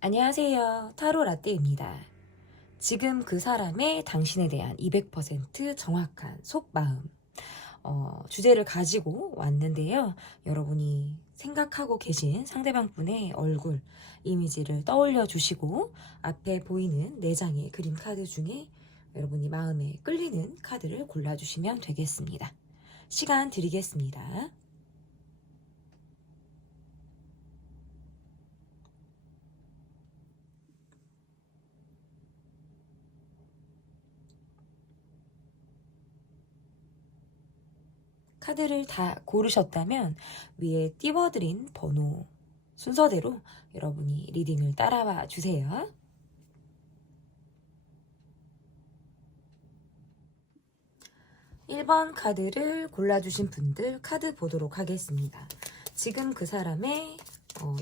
안녕하세요. 타로 라떼입니다. 지금 그 사람의 당신에 대한 200% 정확한 속마음 주제를 가지고 왔는데요. 여러분이 생각하고 계신 상대방 분의 얼굴 이미지를 떠올려 주시고 앞에 보이는 4장의 그림 카드 중에 여러분이 마음에 끌리는 카드를 골라주시면 되겠습니다. 시간 드리겠습니다. 카드를 다 고르셨다면 위에 띄워드린 번호 순서대로 여러분이 리딩을 따라와 주세요. 1번 카드를 골라주신 분들 카드 보도록 하겠습니다. 지금 그 사람의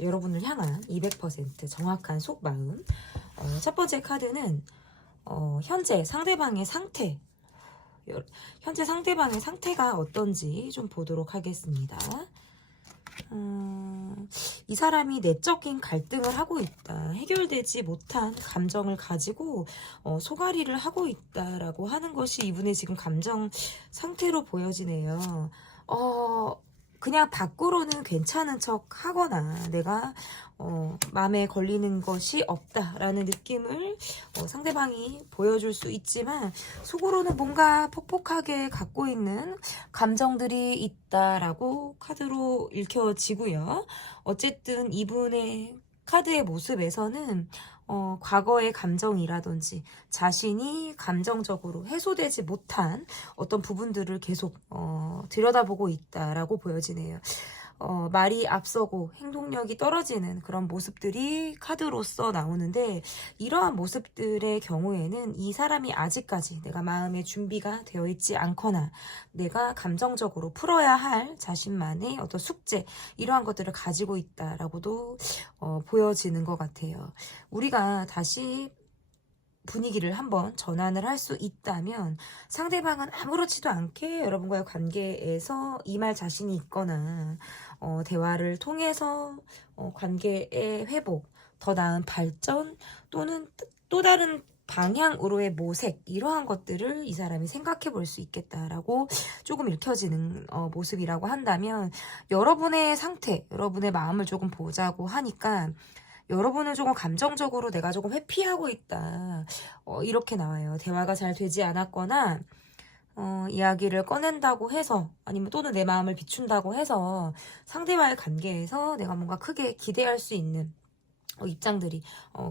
여러분을 향한 200% 정확한 속마음. 첫 번째 카드는 현재 상대방의 상태, 현재 상대방의 상태가 어떤지 좀 보도록 하겠습니다. 이 사람이 내적인 갈등을 하고 있다. 해결되지 못한 감정을 가지고 소가리를 하고 있다라고 하는 것이 이분의 지금 감정 상태로 보여지네요. 그냥 밖으로는 괜찮은 척 하거나 내가 마음에 걸리는 것이 없다라는 느낌을 상대방이 보여줄 수 있지만 속으로는 뭔가 폭폭하게 갖고 있는 감정들이 있다라고 카드로 읽혀지고요. 어쨌든 이분의 카드의 모습에서는 과거의 감정이라든지 자신이 감정적으로 해소되지 못한 어떤 부분들을 계속 들여다보고 있다라고 보여지네요. 말이 앞서고 행동력이 떨어지는 그런 모습들이 카드로서 나오는데 이러한 모습들의 경우에는 이 사람이 아직까지 내가 마음의 준비가 되어 있지 않거나 내가 감정적으로 풀어야 할 자신만의 어떤 숙제 이러한 것들을 가지고 있다라고도 보여지는 것 같아요. 우리가 다시 분위기를 한번 전환을 할 수 있다면 상대방은 아무렇지도 않게 여러분과의 관계에서 임할 자신이 있거나 대화를 통해서 관계의 회복, 더 나은 발전 또는 또 다른 방향으로의 모색 이러한 것들을 이 사람이 생각해 볼 수 있겠다라고 조금 읽혀지는 모습이라고 한다면 여러분의 상태, 여러분의 마음을 조금 보자고 하니까 여러분은 조금 감정적으로 내가 조금 회피하고 있다. 이렇게 나와요. 대화가 잘 되지 않았거나 이야기를 꺼낸다고 해서 아니면 또는 내 마음을 비춘다고 해서 상대와의 관계에서 내가 뭔가 크게 기대할 수 있는 입장들이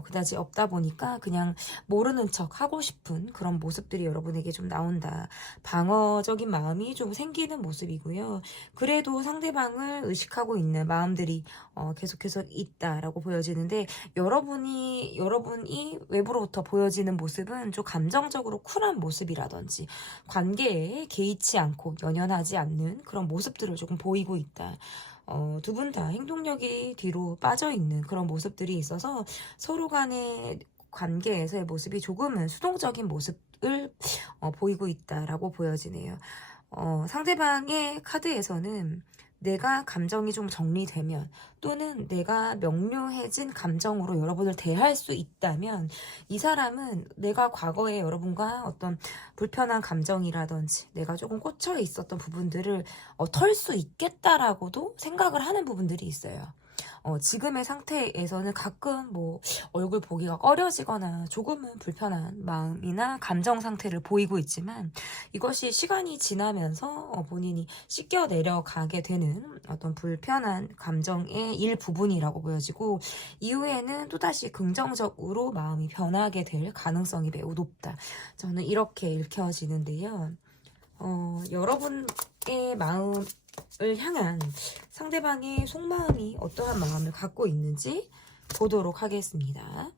그다지 없다 보니까 그냥 모르는 척 하고 싶은 그런 모습들이 여러분에게 좀 나온다. 방어적인 마음이 좀 생기는 모습이고요. 그래도 상대방을 의식하고 있는 마음들이 계속해서 있다라고 보여지는데 여러분이 외부로부터 보여지는 모습은 좀 감정적으로 쿨한 모습이라든지 관계에 개의치 않고 연연하지 않는 그런 모습들을 조금 보이고 있다. 두 분 다 행동력이 뒤로 빠져 있는 그런 모습들이 있어서 서로 간의 관계에서의 모습이 조금은 수동적인 모습을 보이고 있다라고 보여지네요. 상대방의 카드에서는 내가 감정이 좀 정리되면 또는 내가 명료해진 감정으로 여러분을 대할 수 있다면 이 사람은 내가 과거에 여러분과 어떤 불편한 감정이라든지 내가 조금 꽂혀 있었던 부분들을 털 수 있겠다라고도 생각을 하는 부분들이 있어요. 지금의 상태에서는 가끔 뭐 얼굴 보기가 꺼려지거나 조금은 불편한 마음이나 감정 상태를 보이고 있지만 이것이 시간이 지나면서 본인이 씻겨 내려가게 되는 어떤 불편한 감정의 일부분이라고 보여지고 이후에는 또다시 긍정적으로 마음이 변하게 될 가능성이 매우 높다. 저는 이렇게 읽혀지는데요. 여러분의 마음을 향한 상대방의 속마음이 어떠한 마음을 갖고 있는지 보도록 하겠습니다.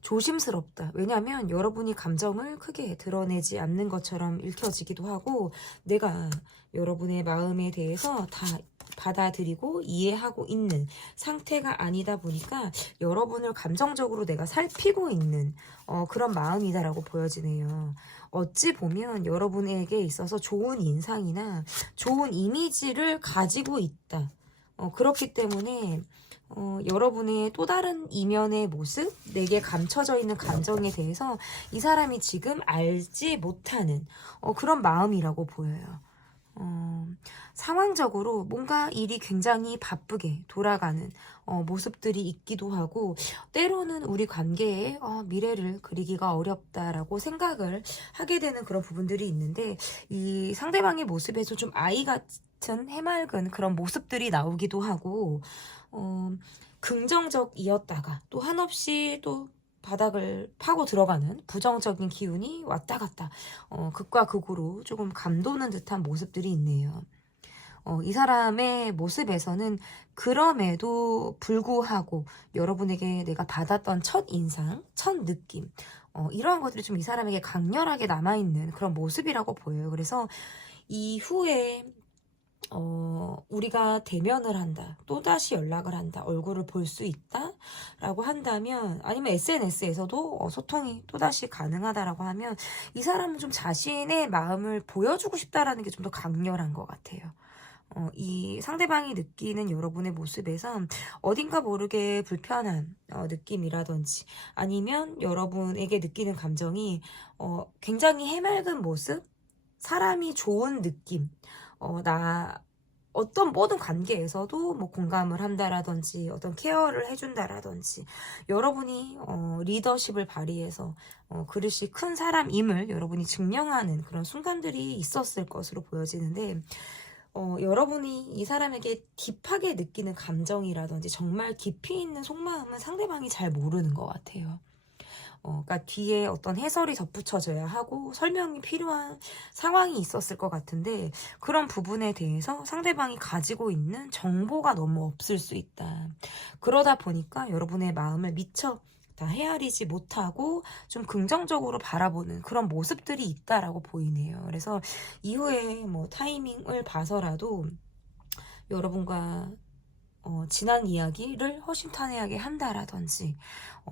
조심스럽다. 왜냐하면 여러분이 감정을 크게 드러내지 않는 것처럼 읽혀지기도 하고 내가 여러분의 마음에 대해서 다 받아들이고 이해하고 있는 상태가 아니다 보니까 여러분을 감정적으로 내가 살피고 있는 그런 마음이다라고 보여지네요. 어찌 보면 여러분에게 있어서 좋은 인상이나 좋은 이미지를 가지고 있다. 그렇기 때문에 여러분의 또 다른 이면의 모습, 내게 감춰져 있는 감정에 대해서 이 사람이 지금 알지 못하는 그런 마음이라고 보여요. 상황적으로 뭔가 일이 굉장히 바쁘게 돌아가는 모습들이 있기도 하고, 때로는 우리 관계에 미래를 그리기가 어렵다라고 생각을 하게 되는 그런 부분들이 있는데, 이 상대방의 모습에서 좀 아이 같은 해맑은 그런 모습들이 나오기도 하고, 긍정적이었다가 또 한없이 또 바닥을 파고 들어가는 부정적인 기운이 왔다 갔다 극과 극으로 조금 감도는 듯한 모습들이 있네요. 이 사람의 모습에서는 그럼에도 불구하고 여러분에게 내가 받았던 첫 인상, 첫 느낌, 이러한 것들이 좀 이 사람에게 강렬하게 남아있는 그런 모습이라고 보여요. 그래서 이후에 우리가 대면을 한다, 또다시 연락을 한다, 얼굴을 볼 수 있다 라고 한다면, 아니면 SNS에서도 소통이 또다시 가능하다라고 하면, 이 사람은 좀 자신의 마음을 보여주고 싶다라는 게 좀 더 강렬한 것 같아요. 이 상대방이 느끼는 여러분의 모습에서 어딘가 모르게 불편한 느낌이라든지, 아니면 여러분에게 느끼는 감정이 굉장히 해맑은 모습, 사람이 좋은 느낌, 어떤 모든 관계에서도 뭐 공감을 한다라든지, 어떤 케어를 해준다라든지, 여러분이 리더십을 발휘해서 그릇이 큰 사람임을 여러분이 증명하는 그런 순간들이 있었을 것으로 보여지는데, 여러분이 이 사람에게 딥하게 느끼는 감정이라든지 정말 깊이 있는 속마음은 상대방이 잘 모르는 것 같아요. 그러니까 뒤에 어떤 해설이 덧붙여져야 하고 설명이 필요한 상황이 있었을 것 같은데, 그런 부분에 대해서 상대방이 가지고 있는 정보가 너무 없을 수 있다. 그러다 보니까 여러분의 마음을 미처 다 헤아리지 못하고 좀 긍정적으로 바라보는 그런 모습들이 있다라고 보이네요. 그래서 이후에 뭐 타이밍을 봐서라도 여러분과 지난 이야기를 허심탄회하게 한다라든지,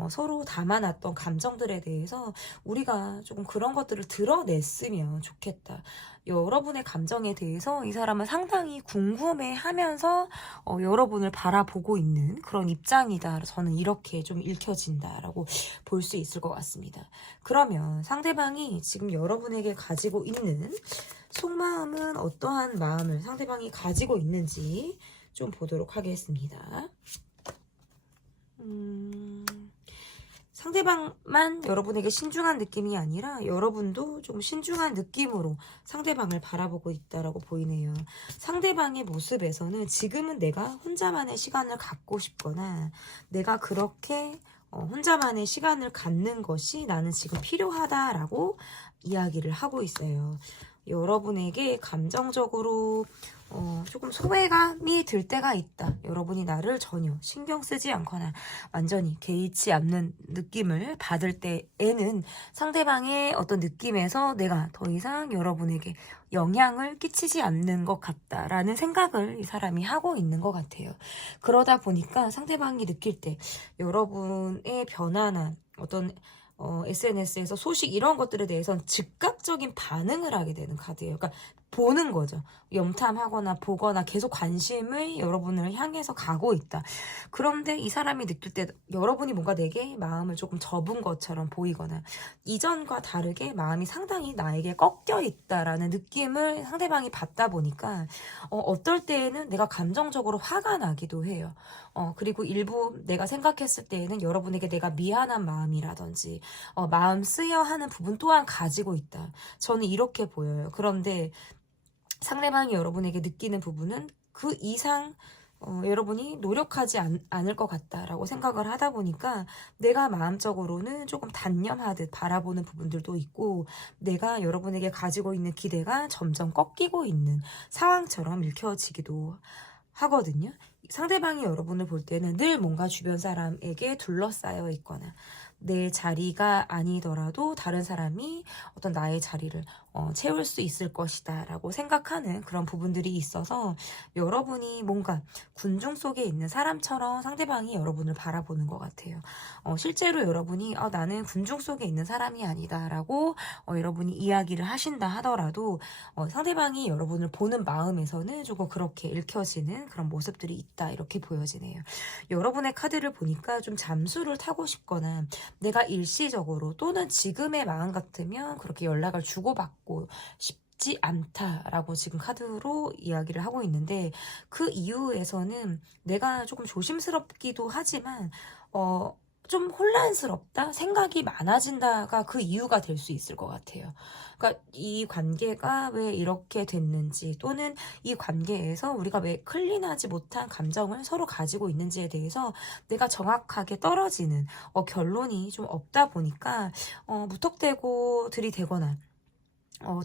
서로 담아놨던 감정들에 대해서 우리가 조금 그런 것들을 드러냈으면 좋겠다. 여러분의 감정에 대해서 이 사람은 상당히 궁금해하면서 여러분을 바라보고 있는 그런 입장이다. 저는 이렇게 좀 읽혀진다라고 볼 수 있을 것 같습니다. 그러면 상대방이 지금 여러분에게 가지고 있는 속마음은 어떠한 마음을 상대방이 가지고 있는지 좀 보도록 하겠습니다. 상대방만 여러분에게 신중한 느낌이 아니라 여러분도 좀 신중한 느낌으로 상대방을 바라보고 있다라고 보이네요. 상대방의 모습에서는 지금은 내가 혼자만의 시간을 갖고 싶거나, 내가 그렇게 혼자만의 시간을 갖는 것이 나는 지금 필요하다라고 이야기를 하고 있어요. 여러분에게 감정적으로 조금 소외감이 들 때가 있다. 여러분이 나를 전혀 신경 쓰지 않거나 완전히 개의치 않는 느낌을 받을 때에는 상대방의 어떤 느낌에서 내가 더 이상 여러분에게 영향을 끼치지 않는 것 같다라는 생각을 이 사람이 하고 있는 것 같아요. 그러다 보니까 상대방이 느낄 때 여러분의 변화나 어떤 SNS에서 소식 이런 것들에 대해서는 즉각적인 반응을 하게 되는 카드예요. 그러니까 보는 거죠. 염탐하거나 보거나 계속 관심을 여러분을 향해서 가고 있다. 그런데 이 사람이 느낄 때 여러분이 뭔가 내게 마음을 조금 접은 것처럼 보이거나, 이전과 다르게 마음이 상당히 나에게 꺾여 있다라는 느낌을 상대방이 받다 보니까 어떨 때에는 내가 감정적으로 화가 나기도 해요. 그리고 일부 내가 생각했을 때에는 여러분에게 내가 미안한 마음이라든지 마음 쓰여 하는 부분 또한 가지고 있다. 저는 이렇게 보여요. 그런데 상대방이 여러분에게 느끼는 부분은 그 이상 여러분이 노력하지 않을 것 같다라고 생각을 하다 보니까 내가 마음적으로는 조금 단념하듯 바라보는 부분들도 있고, 내가 여러분에게 가지고 있는 기대가 점점 꺾이고 있는 상황처럼 읽혀지기도 하거든요. 상대방이 여러분을 볼 때는 늘 뭔가 주변 사람에게 둘러싸여 있거나, 내 자리가 아니더라도 다른 사람이 어떤 나의 자리를 채울 수 있을 것이다 라고 생각하는 그런 부분들이 있어서 여러분이 뭔가 군중 속에 있는 사람처럼 상대방이 여러분을 바라보는 것 같아요. 실제로 여러분이 나는 군중 속에 있는 사람이 아니다 라고 여러분이 이야기를 하신다 하더라도 상대방이 여러분을 보는 마음에서는 조금 그렇게 읽혀지는 그런 모습들이 있다 이렇게 보여지네요. 여러분의 카드를 보니까 좀 잠수를 타고 싶거나 내가 일시적으로 또는 지금의 마음 같으면 그렇게 연락을 주고받고 싶지 않다라고 지금 카드로 이야기를 하고 있는데 그 이유에서는 내가 조금 조심스럽기도 하지만 좀 혼란스럽다? 생각이 많아진다가 그 이유가 될 수 있을 것 같아요. 그러니까 이 관계가 왜 이렇게 됐는지 또는 이 관계에서 우리가 왜 클린하지 못한 감정을 서로 가지고 있는지에 대해서 내가 정확하게 떨어지는 결론이 좀 없다 보니까 무턱대고 들이대거나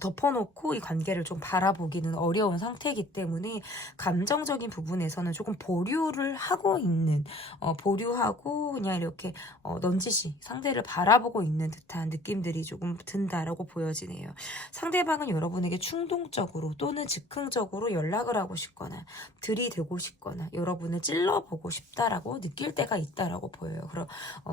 덮어놓고 이 관계를 좀 바라보기는 어려운 상태이기 때문에 감정적인 부분에서는 조금 보류를 하고 있는 보류하고 그냥 이렇게 넌지시 상대를 바라보고 있는 듯한 느낌들이 조금 든다라고 보여지네요. 상대방은 여러분에게 충동적으로 또는 즉흥적으로 연락을 하고 싶거나 들이대고 싶거나 여러분을 찔러보고 싶다라고 느낄 때가 있다라고 보여요.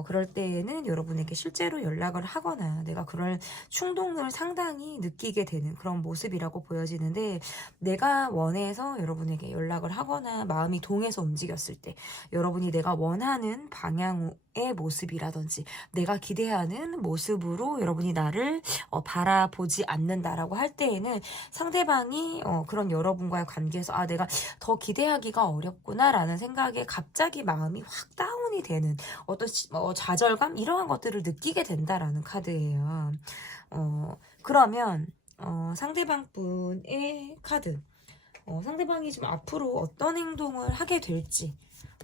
그럴 때에는 여러분에게 실제로 연락을 하거나 내가 그럴 충동을 상당히 느끼게 되는 그런 모습이라고 보여지는데 내가 원해서 여러분에게 연락을 하거나 마음이 동해서 움직였을 때 여러분이 내가 원하는 방향의 모습이라든지 내가 기대하는 모습으로 여러분이 나를 바라보지 않는다라고 할 때에는 상대방이 그런 여러분과의 관계에서 내가 더 기대하기가 어렵구나 라는 생각에 갑자기 마음이 확 다운이 되는 어떤 좌절감 이러한 것들을 느끼게 된다라는 카드예요. 그러면 상대방 분의 카드 상대방이 지금 앞으로 어떤 행동을 하게 될지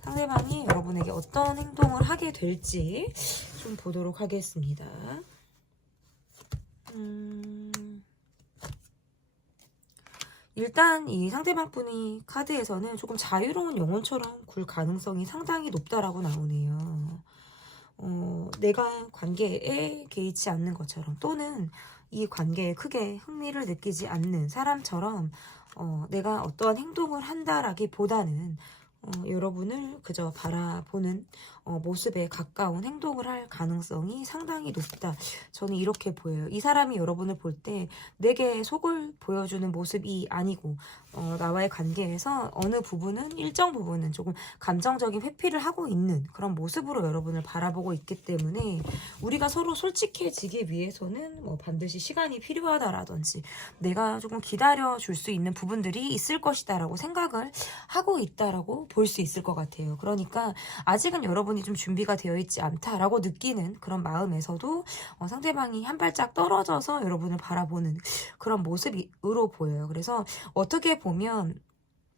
상대방이 여러분에게 어떤 행동을 하게 될지 좀 보도록 하겠습니다. 일단 이 상대방 분이 카드에서는 조금 자유로운 영혼처럼 굴 가능성이 상당히 높다라고 나오네요. 내가 관계에 개의치 않는 것처럼 또는 이 관계에 크게 흥미를 느끼지 않는 사람처럼 내가 어떠한 행동을 한다라기보다는 여러분을 그저 바라보는 모습에 가까운 행동을 할 가능성이 상당히 높다. 저는 이렇게 보여요. 이 사람이 여러분을 볼 때 내게 속을 보여주는 모습이 아니고 나와의 관계에서 어느 부분은 일정 부분은 조금 감정적인 회피를 하고 있는 그런 모습으로 여러분을 바라보고 있기 때문에 우리가 서로 솔직해지기 위해서는 반드시 시간이 필요하다라든지 내가 조금 기다려줄 수 있는 부분들이 있을 것이다라고 생각을 하고 있다라고 볼 수 있을 것 같아요. 그러니까 아직은 여러분이 좀 준비가 되어 있지 않다라고 느끼는 그런 마음에서도 상대방이 한 발짝 떨어져서 여러분을 바라보는 그런 모습으로 보여요. 그래서 어떻게 보면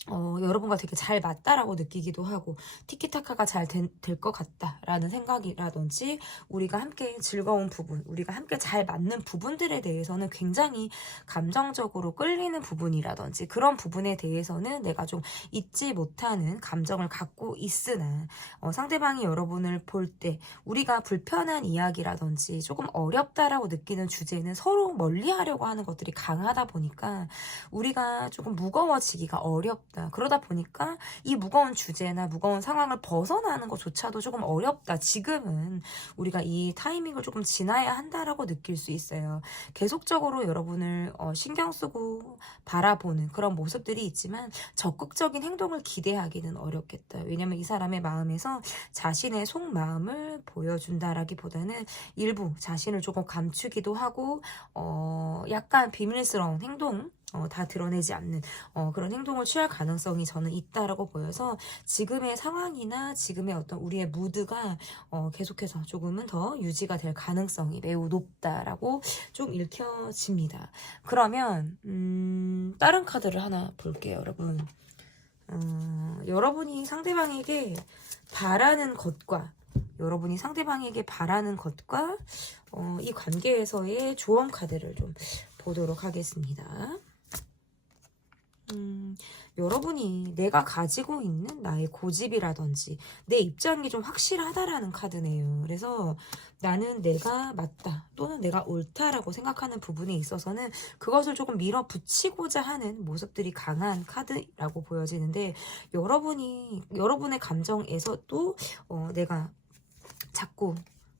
여러분과 되게 잘 맞다라고 느끼기도 하고 티키타카가 잘 될 것 같다라는 생각이라든지 우리가 함께 즐거운 부분, 우리가 함께 잘 맞는 부분들에 대해서는 굉장히 감정적으로 끌리는 부분이라든지 그런 부분에 대해서는 내가 좀 잊지 못하는 감정을 갖고 있으나 상대방이 여러분을 볼 때 우리가 불편한 이야기라든지 조금 어렵다라고 느끼는 주제는 서로 멀리하려고 하는 것들이 강하다 보니까 우리가 조금 무거워지기가 어렵다. 그러다 보니까 이 무거운 주제나 무거운 상황을 벗어나는 것조차도 조금 어렵다. 지금은 우리가 이 타이밍을 조금 지나야 한다라고 느낄 수 있어요. 계속적으로 여러분을 신경 쓰고 바라보는 그런 모습들이 있지만 적극적인 행동을 기대하기는 어렵겠다. 왜냐면 이 사람의 마음에서 자신의 속마음을 보여준다라기보다는 일부 자신을 조금 감추기도 하고 약간 비밀스러운 행동 다 드러내지 않는 그런 행동을 취할 가능성이 저는 있다라고 보여서 지금의 상황이나 지금의 어떤 우리의 무드가 계속해서 조금은 더 유지가 될 가능성이 매우 높다라고 좀 읽혀집니다. 그러면 다른 카드를 하나 볼게요, 여러분. 여러분이 상대방에게 바라는 것과 여러분이 상대방에게 바라는 것과 이 관계에서의 조언 카드를 좀 보도록 하겠습니다. 여러분이 내가 가지고 있는 나의 고집이라든지 내 입장이 좀 확실하다라는 카드네요. 그래서 나는 내가 맞다 또는 내가 옳다라고 생각하는 부분에 있어서는 그것을 조금 밀어붙이고자 하는 모습들이 강한 카드라고 보여지는데, 여러분의 감정에서도 내가 자꾸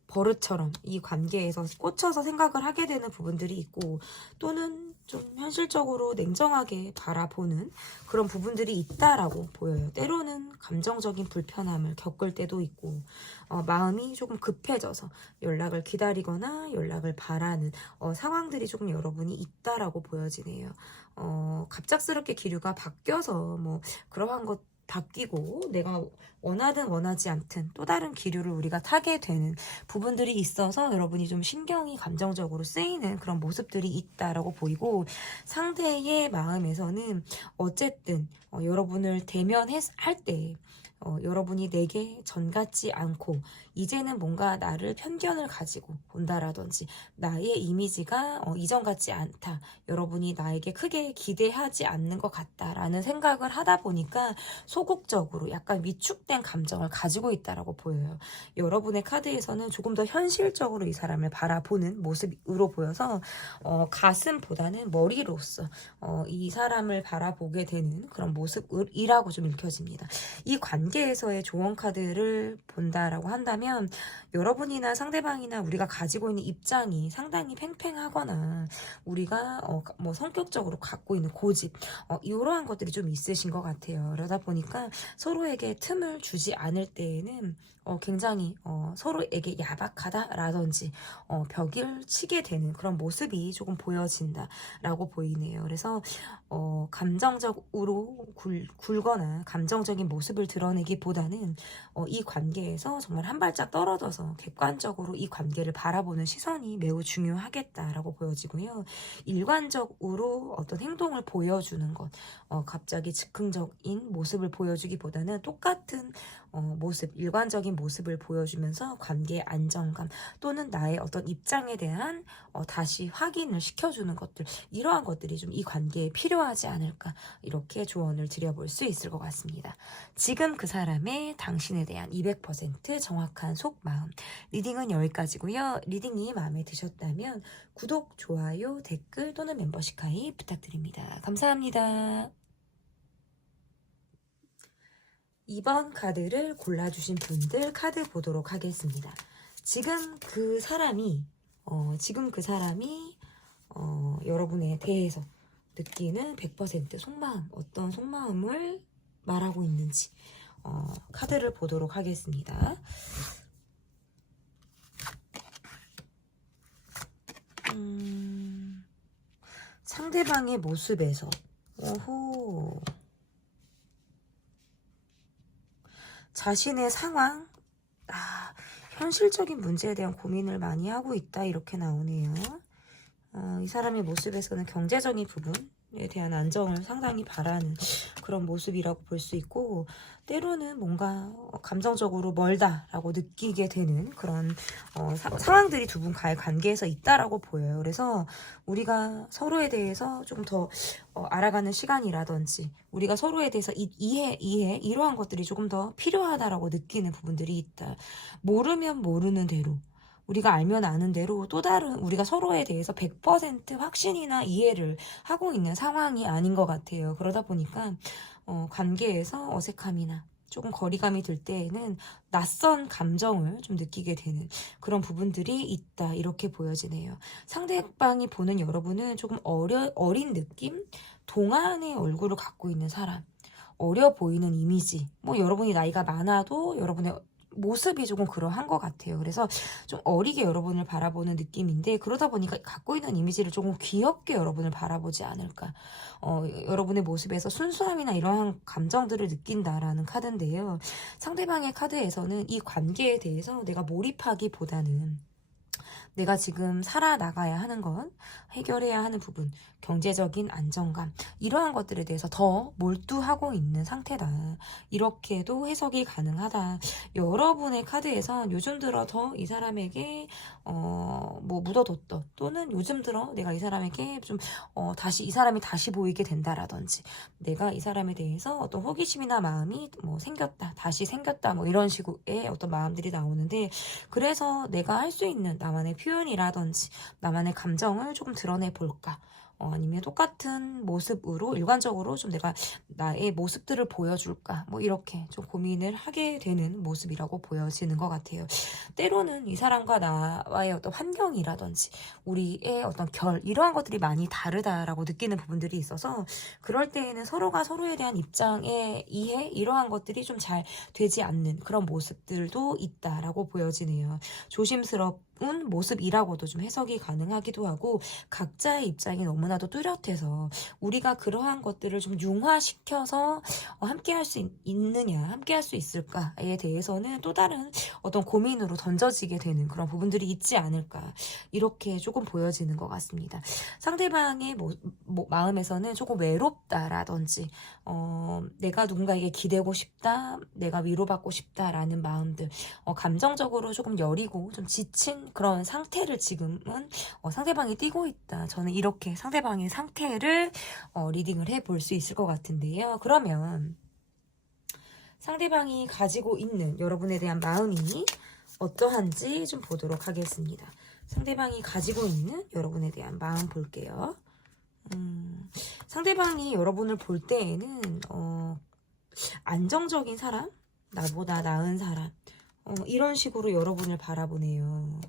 버릇처럼 이 관계에서 꽂혀서 생각을 하게 되는 부분들이 있고, 또는 좀 현실적으로 냉정하게 바라보는 그런 부분들이 있다라고 보여요. 때로는 감정적인 불편함을 겪을 때도 있고, 마음이 조금 급해져서 연락을 기다리거나 연락을 바라는 상황들이 조금 여러분이 있다라고 보여지네요. 갑작스럽게 기류가 바뀌어서 뭐 그러한 것 바뀌고 내가 원하든 원하지 않든 또 다른 기류를 우리가 타게 되는 부분들이 있어서 여러분이 좀 신경이 감정적으로 쓰이는 그런 모습들이 있다라고 보이고, 상대의 마음에서는 어쨌든 여러분을 대면할 때 여러분이 내게 전 같지 않고 이제는 뭔가 나를 편견을 가지고 본다라든지 나의 이미지가 이전 같지 않다, 여러분이 나에게 크게 기대하지 않는 것 같다라는 생각을 하다 보니까 소극적으로 약간 위축된 감정을 가지고 있다라고 보여요. 여러분의 카드에서는 조금 더 현실적으로 이 사람을 바라보는 모습으로 보여서 가슴보다는 머리로서 이 사람을 바라보게 되는 그런 모습이라고 좀 읽혀집니다. 이 관계에서의 조언 카드를 본다라고 한다면 여러분이나 상대방이나 우리가 가지고 있는 입장이 상당히 팽팽하거나 우리가 뭐 성격적으로 갖고 있는 고집 이러한 것들이 좀 있으신 것 같아요. 그러다 보니까 서로에게 틈을 주지 않을 때에는 굉장히 서로에게 야박하다라든지 벽을 치게 되는 그런 모습이 조금 보여진다라고 보이네요. 그래서 감정적으로 굴거나 감정적인 모습을 드러내기보다는 이 관계에서 정말 한 발짝 떨어져서 객관적으로 이 관계를 바라보는 시선이 매우 중요하겠다라고 보여지고요. 일관적으로 어떤 행동을 보여주는 것, 갑자기 즉흥적인 모습을 보여주기보다는 똑같은 모습, 일관적인 모습을 보여주면서 관계의 안정감 또는 나의 어떤 입장에 대한 다시 확인을 시켜주는 것들, 이러한 것들이 좀 이 관계에 필요하지 않을까, 이렇게 조언을 드려볼 수 있을 것 같습니다. 지금 그 사람의 당신에 대한 200% 정확한 속마음 리딩은 여기까지고요. 리딩이 마음에 드셨다면 구독, 좋아요, 댓글 또는 멤버십 가입 부탁드립니다. 감사합니다. 2번 카드를 골라주신 분들 카드 보도록 하겠습니다. 지금 그 사람이 여러분에 대해서 느끼는 100% 속마음, 어떤 속마음을 말하고 있는지 카드를 보도록 하겠습니다. 상대방의 모습에서 자신의 상황, 현실적인 문제에 대한 고민을 많이 하고 있다, 이렇게 나오네요. 이 사람의 모습에서는 경제적인 부분에 대한 안정을 상당히 바라는 그런 모습이라고 볼 수 있고, 때로는 뭔가 감정적으로 멀다라고 느끼게 되는 그런 상황들이 두 분 간의 관계에서 있다라고 보여요. 그래서 우리가 서로에 대해서 조금 더 알아가는 시간이라든지 우리가 서로에 대해서 이해 이러한 것들이 조금 더 필요하다라고 느끼는 부분들이 있다. 모르면 모르는 대로, 우리가 알면 아는 대로 또 다른 우리가 서로에 대해서 100% 확신이나 이해를 하고 있는 상황이 아닌 것 같아요. 그러다 보니까 관계에서 어색함이나 조금 거리감이 들 때에는 낯선 감정을 좀 느끼게 되는 그런 부분들이 있다, 이렇게 보여지네요. 상대방이 보는 여러분은 조금 어린 느낌? 동안의 얼굴을 갖고 있는 사람, 어려 보이는 이미지, 뭐 여러분이 나이가 많아도 여러분의 모습이 조금 그러한 것 같아요. 그래서 좀 어리게 여러분을 바라보는 느낌인데, 그러다 보니까 갖고 있는 이미지를 조금 귀엽게 여러분을 바라보지 않을까, 여러분의 모습에서 순수함이나 이러한 감정들을 느낀다라는 카드인데요. 상대방의 카드에서는 이 관계에 대해서 내가 몰입하기보다는 내가 지금 살아나가야 하는 건 해결해야 하는 부분, 경제적인 안정감, 이러한 것들에 대해서 더 몰두하고 있는 상태다. 이렇게도 해석이 가능하다. 여러분의 카드에선 요즘 들어 더 이 사람에게 뭐 묻어뒀던, 또는 요즘 들어 내가 이 사람에게 좀 다시 이 사람이 다시 보이게 된다라든지, 내가 이 사람에 대해서 어떤 호기심이나 마음이 뭐 생겼다, 다시 생겼다, 뭐 이런 식의 어떤 마음들이 나오는데, 그래서 내가 할 수 있는 나만의 표현이라든지 나만의 감정을 조금 드러내 볼까, 아니면 똑같은 모습으로 일관적으로 좀 내가 나의 모습들을 보여줄까, 뭐 이렇게 좀 고민을 하게 되는 모습이라고 보여지는 것 같아요. 때로는 이 사람과 나와의 어떤 환경이라든지 우리의 어떤 이러한 것들이 많이 다르다라고 느끼는 부분들이 있어서, 그럴 때에는 서로가 서로에 대한 입장의 이해, 이러한 것들이 좀 잘 되지 않는 그런 모습들도 있다라고 보여지네요. 조심스러운 모습이라고도 좀 해석이 가능하기도 하고, 각자의 입장이 너무나도 뚜렷해서 우리가 그러한 것들을 좀 융화시켜서 함께 할 수 있느냐, 함께 할 수 있을까에 대해서는 또 다른 어떤 고민으로 던져지게 되는 그런 부분들이 있지 않을까, 이렇게 조금 보여지는 것 같습니다. 상대방의 마음에서는 조금 외롭다라든지, 내가 누군가에게 기대고 싶다, 내가 위로받고 싶다라는 마음들, 감정적으로 조금 여리고 좀 지친 그런 상태를 지금은 상대방이 띠고 있다. 저는 이렇게 상대방의 상태를 리딩을 해볼 수 있을 것 같은데요. 그러면 상대방이 가지고 있는 여러분에 대한 마음이 어떠한지 좀 보도록 하겠습니다. 상대방이 가지고 있는 여러분에 대한 마음 볼게요. 상대방이 여러분을 볼 때에는 안정적인 사람, 나보다 나은 사람, 이런 식으로 여러분을 바라보네요.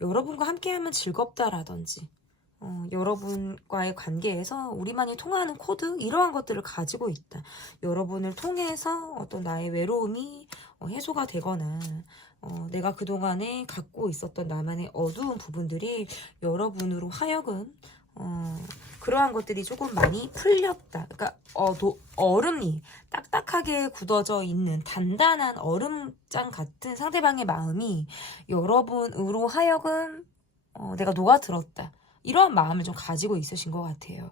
여러분과 함께하면 즐겁다라든지, 여러분과의 관계에서 우리만이 통하는 코드, 이러한 것들을 가지고 있다. 여러분을 통해서 어떤 나의 외로움이 해소가 되거나, 내가 그동안에 갖고 있었던 나만의 어두운 부분들이 여러분으로 하여금 그러한 것들이 조금 많이 풀렸다. 그러니까 얼음이 딱딱하게 굳어져 있는 단단한 얼음장 같은 상대방의 마음이 여러분으로 하여금 내가 녹아들었다, 이러한 마음을 좀 가지고 있으신 것 같아요.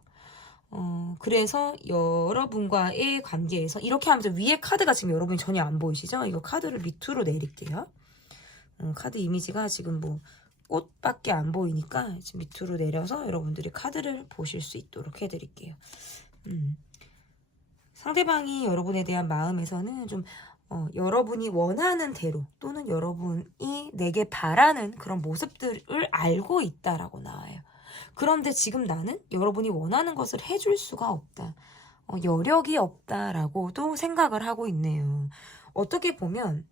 그래서 여러분과의 관계에서 이렇게 하면서, 위에 카드가 지금 여러분이 전혀 안 보이시죠? 이거 카드를 밑으로 내릴게요. 카드 이미지가 지금 뭐 꽃밖에 안 보이니까 지금 밑으로 내려서 여러분들이 카드를 보실 수 있도록 해드릴게요. 상대방이 여러분에 대한 마음에서는 좀 여러분이 원하는 대로, 또는 여러분이 내게 바라는 그런 모습들을 알고 있다라고 나와요. 그런데 지금 나는 여러분이 원하는 것을 해줄 수가 없다, 여력이 없다라고도 생각을 하고 있네요. 어떻게 보면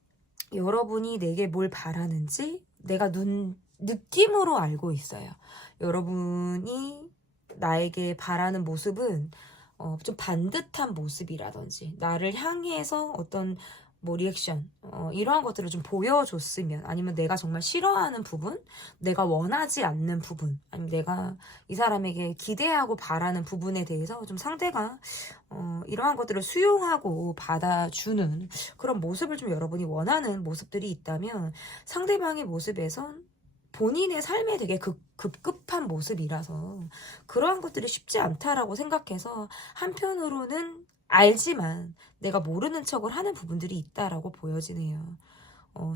여러분이 내게 뭘 바라는지 내가 느낌으로 알고 있어요. 여러분이 나에게 바라는 모습은 좀 반듯한 모습이라든지, 나를 향해서 어떤 뭐 리액션, 이러한 것들을 좀 보여줬으면, 아니면 내가 정말 싫어하는 부분, 내가 원하지 않는 부분, 아니면 내가 이 사람에게 기대하고 바라는 부분에 대해서 좀 상대가 이러한 것들을 수용하고 받아주는 그런 모습을 좀 여러분이 원하는 모습들이 있다면, 상대방의 모습에선 본인의 삶에 되게 급급한 모습이라서 그러한 것들이 쉽지 않다라고 생각해서, 한편으로는 알지만 내가 모르는 척을 하는 부분들이 있다라고 보여지네요.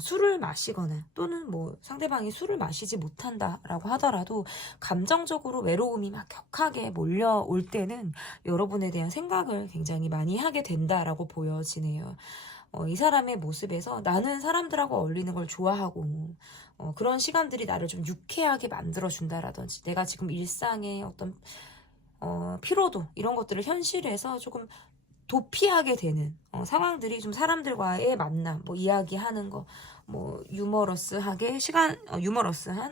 술을 마시거나, 또는 뭐 상대방이 술을 마시지 못한다라고 하더라도 감정적으로 외로움이 막 격하게 몰려올 때는 여러분에 대한 생각을 굉장히 많이 하게 된다라고 보여지네요. 이 사람의 모습에서 나는 사람들하고 어울리는 걸 좋아하고, 그런 시간들이 나를 좀 유쾌하게 만들어준다라든지, 내가 지금 일상의 어떤 피로도, 이런 것들을 현실에서 조금 도피하게 되는 상황들이 좀 사람들과의 만남, 뭐 이야기하는 거, 뭐 유머러스한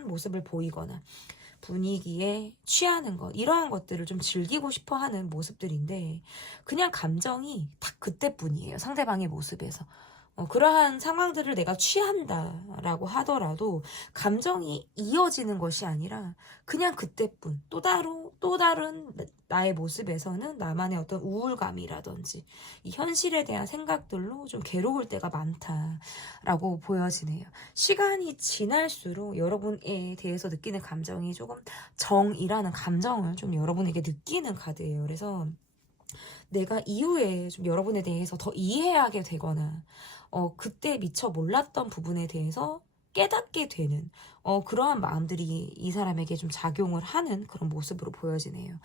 모습을 보이거나, 분위기에 취하는 것, 이러한 것들을 좀 즐기고 싶어 하는 모습들인데, 그냥 감정이 딱 그때뿐이에요. 상대방의 모습에서 그러한 상황들을 내가 취한다라고 하더라도 감정이 이어지는 것이 아니라 그냥 그때뿐 또 다른 나의 모습에서는 나만의 어떤 우울감이라든지 이 현실에 대한 생각들로 좀 괴로울 때가 많다라고 보여지네요. 시간이 지날수록 여러분에 대해서 느끼는 감정이 조금 정이라는 감정을 좀 여러분에게 느끼는 카드예요. 그래서 내가 이후에 좀 여러분에 대해서 더 이해하게 되거나 그때 미처 몰랐던 부분에 대해서 깨닫게 되는 그러한 마음들이 이 사람에게 좀 작용을 하는 그런 모습으로 보여지네요.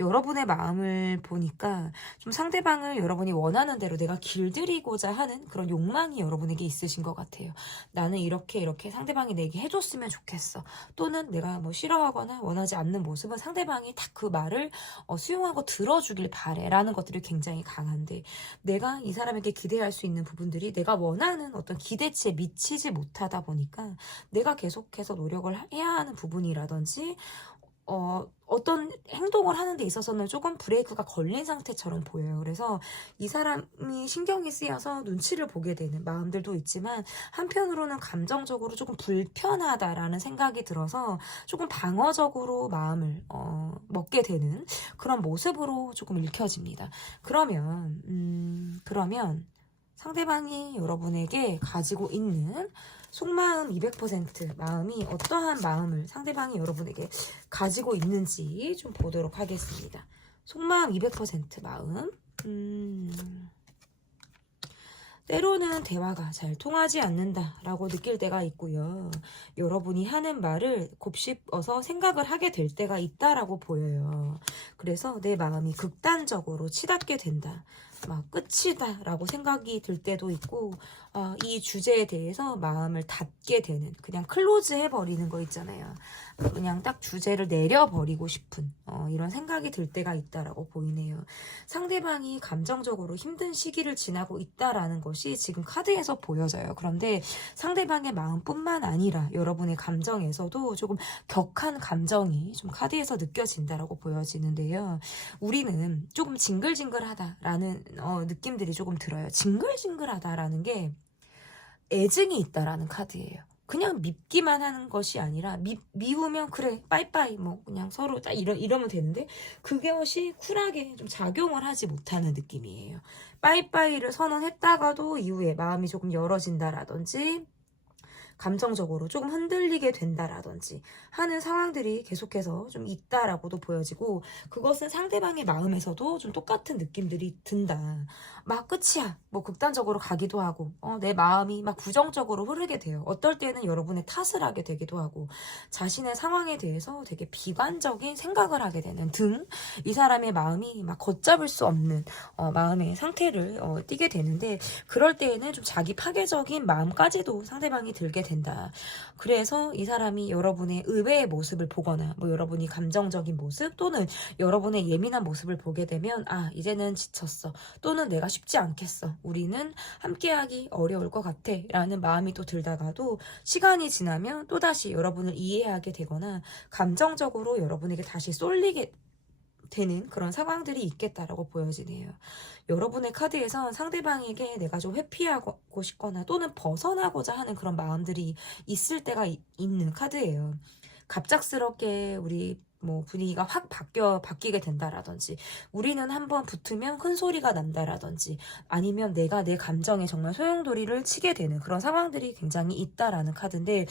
여러분의 마음을 보니까 좀 상대방을 여러분이 원하는 대로 내가 길들이고자 하는 그런 욕망이 여러분에게 있으신 것 같아요. 나는 이렇게 상대방이 내게 해줬으면 좋겠어. 또는 내가 뭐 싫어하거나 원하지 않는 모습은 상대방이 딱 그 말을 수용하고 들어주길 바래 라는 것들이 굉장히 강한데, 내가 이 사람에게 기대할 수 있는 부분들이 내가 원하는 어떤 기대치에 미치지 못하다 보니까 내가 계속해서 노력을 해야 하는 부분이라든지 어떤 행동을 하는 데 있어서는 조금 브레이크가 걸린 상태처럼 보여요. 그래서 이 사람이 신경이 쓰여서 눈치를 보게 되는 마음들도 있지만, 한편으로는 감정적으로 조금 불편하다라는 생각이 들어서 조금 방어적으로 마음을 먹게 되는 그런 모습으로 조금 읽혀집니다. 그러면 상대방이 여러분에게 가지고 있는 속마음 200% 마음이 어떠한 마음을 상대방이 여러분에게 가지고 있는지 좀 보도록 하겠습니다. 속마음 200% 마음. 때로는 대화가 잘 통하지 않는다라고 느낄 때가 있고요. 여러분이 하는 말을 곱씹어서 생각을 하게 될 때가 있다라고 보여요. 그래서 내 마음이 극단적으로 치닫게 된다. 막 끝이다 라고 생각이 들 때도 있고, 이 주제에 대해서 마음을 닫게 되는, 그냥 클로즈 해버리는 거 있잖아요. 그냥 딱 주제를 내려버리고 싶은 이런 생각이 들 때가 있다라고 보이네요. 상대방이 감정적으로 힘든 시기를 지나고 있다라는 것이 지금 카드에서 보여져요. 그런데 상대방의 마음뿐만 아니라 여러분의 감정에서도 조금 격한 감정이 좀 카드에서 느껴진다라고 보여지는데요. 우리는 조금 징글징글하다라는 느낌들이 조금 들어요. 징글징글하다라는 게 애증이 있다라는 카드예요. 그냥 밉기만 하는 것이 아니라 미우면 그래 빠이빠이 뭐 그냥 서로 딱 이러면 되는데, 그것이 쿨하게 좀 작용을 하지 못하는 느낌이에요. 빠이빠이를 선언했다가도 이후에 마음이 조금 열어진다라든지 감정적으로 조금 흔들리게 된다라든지 하는 상황들이 계속해서 좀 있다라고도 보여지고, 그것은 상대방의 마음에서도 좀 똑같은 느낌들이 든다. 막 끝이야. 뭐 극단적으로 가기도 하고, 내 마음이 막 부정적으로 흐르게 돼요. 어떨 때는 여러분의 탓을 하게 되기도 하고, 자신의 상황에 대해서 되게 비관적인 생각을 하게 되는 등, 이 사람의 마음이 막 걷잡을 수 없는 마음의 상태를 띠게 되는데, 그럴 때에는 좀 자기 파괴적인 마음까지도 상대방이 들게 된다. 그래서 이 사람이 여러분의 의외의 모습을 보거나 뭐 여러분이 감정적인 모습 또는 여러분의 예민한 모습을 보게 되면, 이제는 지쳤어, 또는 내가 쉽지 않겠어, 우리는 함께하기 어려울 것 같아 라는 마음이 또 들다가도 시간이 지나면 또다시 여러분을 이해하게 되거나 감정적으로 여러분에게 다시 쏠리게 되는 그런 상황들이 있겠다라고 보여지네요. 여러분의 카드에선 상대방에게 내가 좀 회피하고 싶거나 또는 벗어나고자 하는 그런 마음들이 있을 때가 있는 카드예요. 갑작스럽게 우리 뭐 분위기가 확 바뀌게 된다라든지, 우리는 한번 붙으면 큰 소리가 난다라든지, 아니면 내가 내 감정에 정말 소용돌이를 치게 되는 그런 상황들이 굉장히 있다라는 카드인데,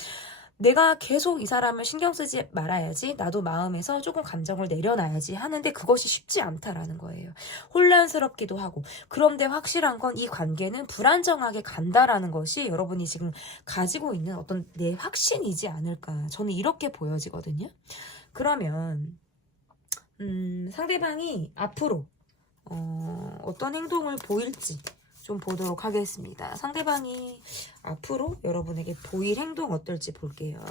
내가 계속 이 사람을 신경 쓰지 말아야지, 나도 마음에서 조금 감정을 내려놔야지 하는데 그것이 쉽지 않다라는 거예요. 혼란스럽기도 하고, 그런데 확실한 건 이 관계는 불안정하게 간다라는 것이 여러분이 지금 가지고 있는 어떤 내 확신이지 않을까, 저는 이렇게 보여지거든요. 그러면 상대방이 앞으로 어떤 행동을 보일지 좀 보도록 하겠습니다. 상대방이 앞으로 여러분에게 보일 행동 어떨지 볼게요.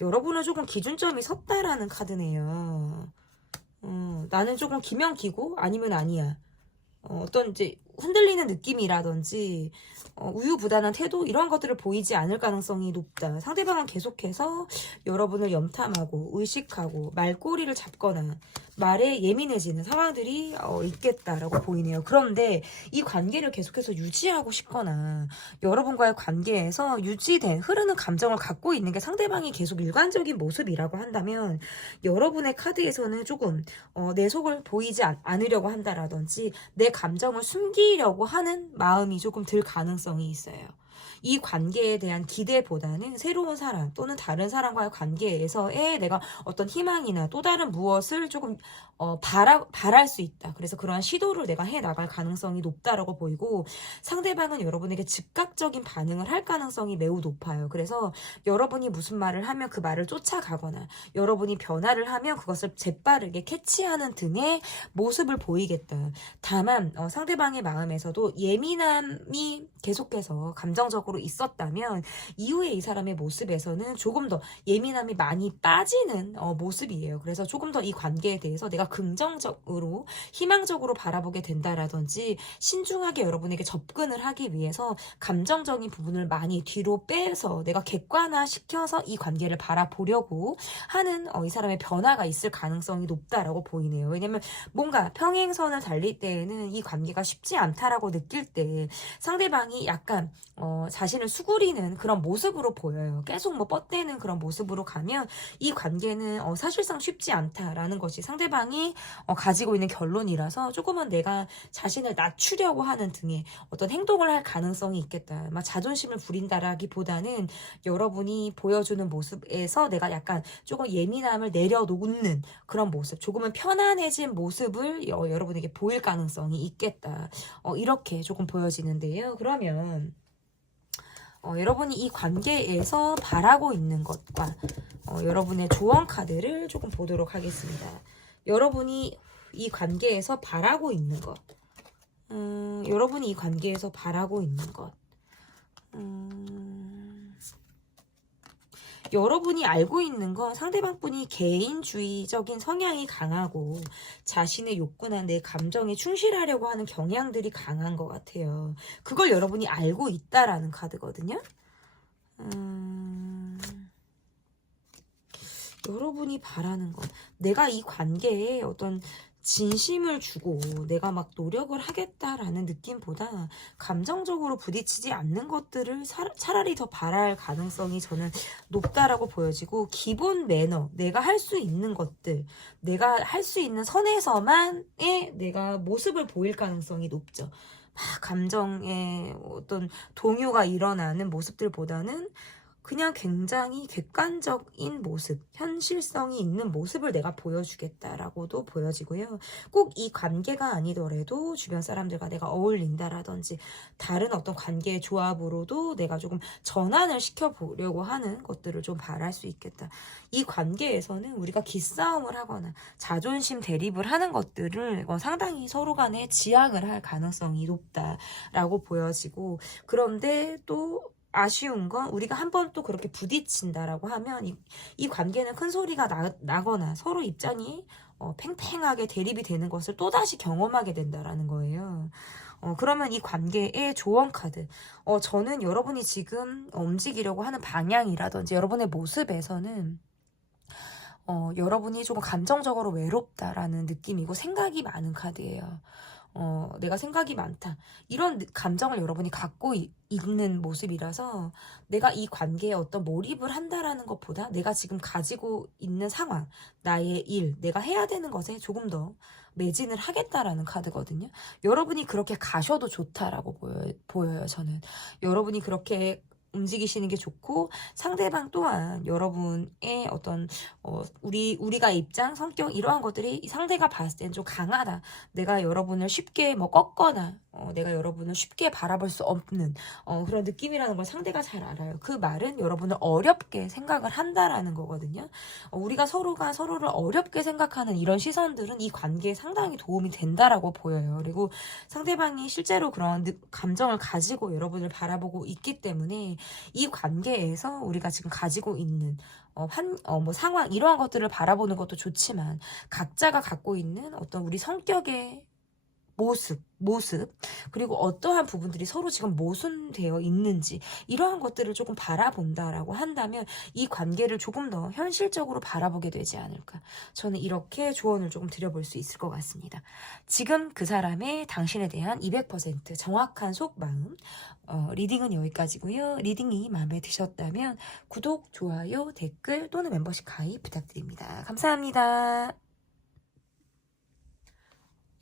여러분은 조금 기준점이 섰다라는 카드네요. 나는 조금 기면 기고 아니면 아니야. 어떤 이제 흔들리는 느낌이라든지 우유부단한 태도 이런 것들을 보이지 않을 가능성이 높다. 상대방은 계속해서 여러분을 염탐하고 의식하고 말꼬리를 잡거나 말에 예민해지는 상황들이 있겠다라고 보이네요. 그런데 이 관계를 계속해서 유지하고 싶거나 여러분과의 관계에서 유지된 흐르는 감정을 갖고 있는 게 상대방이 계속 일관적인 모습이라고 한다면 여러분의 카드에서는 조금 내 속을 보이지 않으려고 한다라든지 내 감정을 숨기려고 하는 마음이 조금 들 가능성이 있어요. 이 관계에 대한 기대보다는 새로운 사람 또는 다른 사람과의 관계에서의 내가 어떤 희망이나 또 다른 무엇을 조금 바랄 수 있다. 그래서 그러한 시도를 내가 해 나갈 가능성이 높다라고 보이고 상대방은 여러분에게 즉각적인 반응을 할 가능성이 매우 높아요. 그래서 여러분이 무슨 말을 하면 그 말을 쫓아가거나 여러분이 변화를 하면 그것을 재빠르게 캐치하는 등의 모습을 보이겠다. 다만 상대방의 마음에서도 예민함이 계속해서 감정적으로 있었다면 이후에 이 사람의 모습에서는 조금 더 예민함이 많이 빠지는 모습이에요. 그래서 조금 더 이 관계에 대해서 내가 긍정적으로 희망적으로 바라보게 된다라든지 신중하게 여러분에게 접근을 하기 위해서 감정적인 부분을 많이 뒤로 빼서 내가 객관화시켜서 이 관계를 바라보려고 하는 이 사람의 변화가 있을 가능성이 높다라고 보이네요. 왜냐면 뭔가 평행선을 달릴 때에는 이 관계가 쉽지 않다라고 느낄 때 상대방이 약간 자신을 수그리는 그런 모습으로 보여요. 계속 뭐 뻗대는 그런 모습으로 가면 이 관계는 사실상 쉽지 않다라는 것이 상대방이 가지고 있는 결론이라서 조금은 내가 자신을 낮추려고 하는 등의 어떤 행동을 할 가능성이 있겠다. 막 자존심을 부린다라기보다는 여러분이 보여주는 모습에서 내가 약간 조금 예민함을 내려놓는 그런 모습, 조금은 편안해진 모습을 여러분에게 보일 가능성이 있겠다. 이렇게 조금 보여지는데요. 그러면 여러분이 이 관계에서 바라고 있는 것과 여러분의 조언 카드를 조금 보도록 하겠습니다. 여러분이 이 관계에서 바라고 있는 것, 여러분이 이 관계에서 바라고 있는 것, 여러분이 알고 있는 건 상대방분이 개인주의적인 성향이 강하고 자신의 욕구나 내 감정에 충실하려고 하는 경향들이 강한 것 같아요. 그걸 여러분이 알고 있다라는 카드거든요. 여러분이 바라는 건 내가 이 관계에 어떤 진심을 주고 내가 막 노력을 하겠다라는 느낌보다 감정적으로 부딪히지 않는 것들을 차라리 더 바랄 가능성이 저는 높다라고 보여지고 기본 매너, 내가 할 수 있는 것들, 내가 할 수 있는 선에서만의 내가 모습을 보일 가능성이 높죠. 막 감정의 어떤 동요가 일어나는 모습들보다는 그냥 굉장히 객관적인 모습, 현실성이 있는 모습을 내가 보여주겠다라고도 보여지고요. 꼭 이 관계가 아니더라도 주변 사람들과 내가 어울린다라든지 다른 어떤 관계의 조합으로도 내가 조금 전환을 시켜보려고 하는 것들을 좀 바랄 수 있겠다. 이 관계에서는 우리가 기싸움을 하거나 자존심 대립을 하는 것들을 상당히 서로 간에 지향을 할 가능성이 높다라고 보여지고, 그런데 또 아쉬운 건 우리가 한 번 또 그렇게 부딪힌다라고 하면 이 관계는 큰 소리가 나거나 서로 입장이 팽팽하게 대립이 되는 것을 또다시 경험하게 된다라는 거예요. 그러면 이 관계의 조언 카드, 저는 여러분이 지금 움직이려고 하는 방향이라든지 여러분의 모습에서는 여러분이 조금 감정적으로 외롭다라는 느낌이고 생각이 많은 카드예요. 내가 생각이 많다. 이런 감정을 여러분이 갖고 있는 모습이라서 내가 이 관계에 어떤 몰입을 한다라는 것보다 내가 지금 가지고 있는 상황, 나의 일, 내가 해야 되는 것에 조금 더 매진을 하겠다라는 카드거든요. 여러분이 그렇게 가셔도 좋다라고 보여요, 저는. 여러분이 그렇게 움직이시는 게 좋고 상대방 또한 여러분의 어떤 우리가 입장, 성격 이러한 것들이 상대가 봤을 땐 좀 강하다. 내가 여러분을 쉽게 뭐 꺾거나 내가 여러분을 쉽게 바라볼 수 없는 그런 느낌이라는 걸 상대가 잘 알아요. 그 말은 여러분을 어렵게 생각을 한다라는 거거든요. 우리가 서로가 서로를 어렵게 생각하는 이런 시선들은 이 관계에 상당히 도움이 된다라고 보여요. 그리고 상대방이 실제로 그런 감정을 가지고 여러분을 바라보고 있기 때문에 이 관계에서 우리가 지금 가지고 있는 뭐 상황 이러한 것들을 바라보는 것도 좋지만 각자가 갖고 있는 어떤 우리 성격의 모습, 그리고 어떠한 부분들이 서로 지금 모순되어 있는지, 이러한 것들을 조금 바라본다라고 한다면 이 관계를 조금 더 현실적으로 바라보게 되지 않을까. 저는 이렇게 조언을 조금 드려볼 수 있을 것 같습니다. 지금 그 사람의 당신에 대한 200% 정확한 속마음, 리딩은 여기까지고요. 리딩이 마음에 드셨다면 구독, 좋아요, 댓글 또는 멤버십 가입 부탁드립니다. 감사합니다.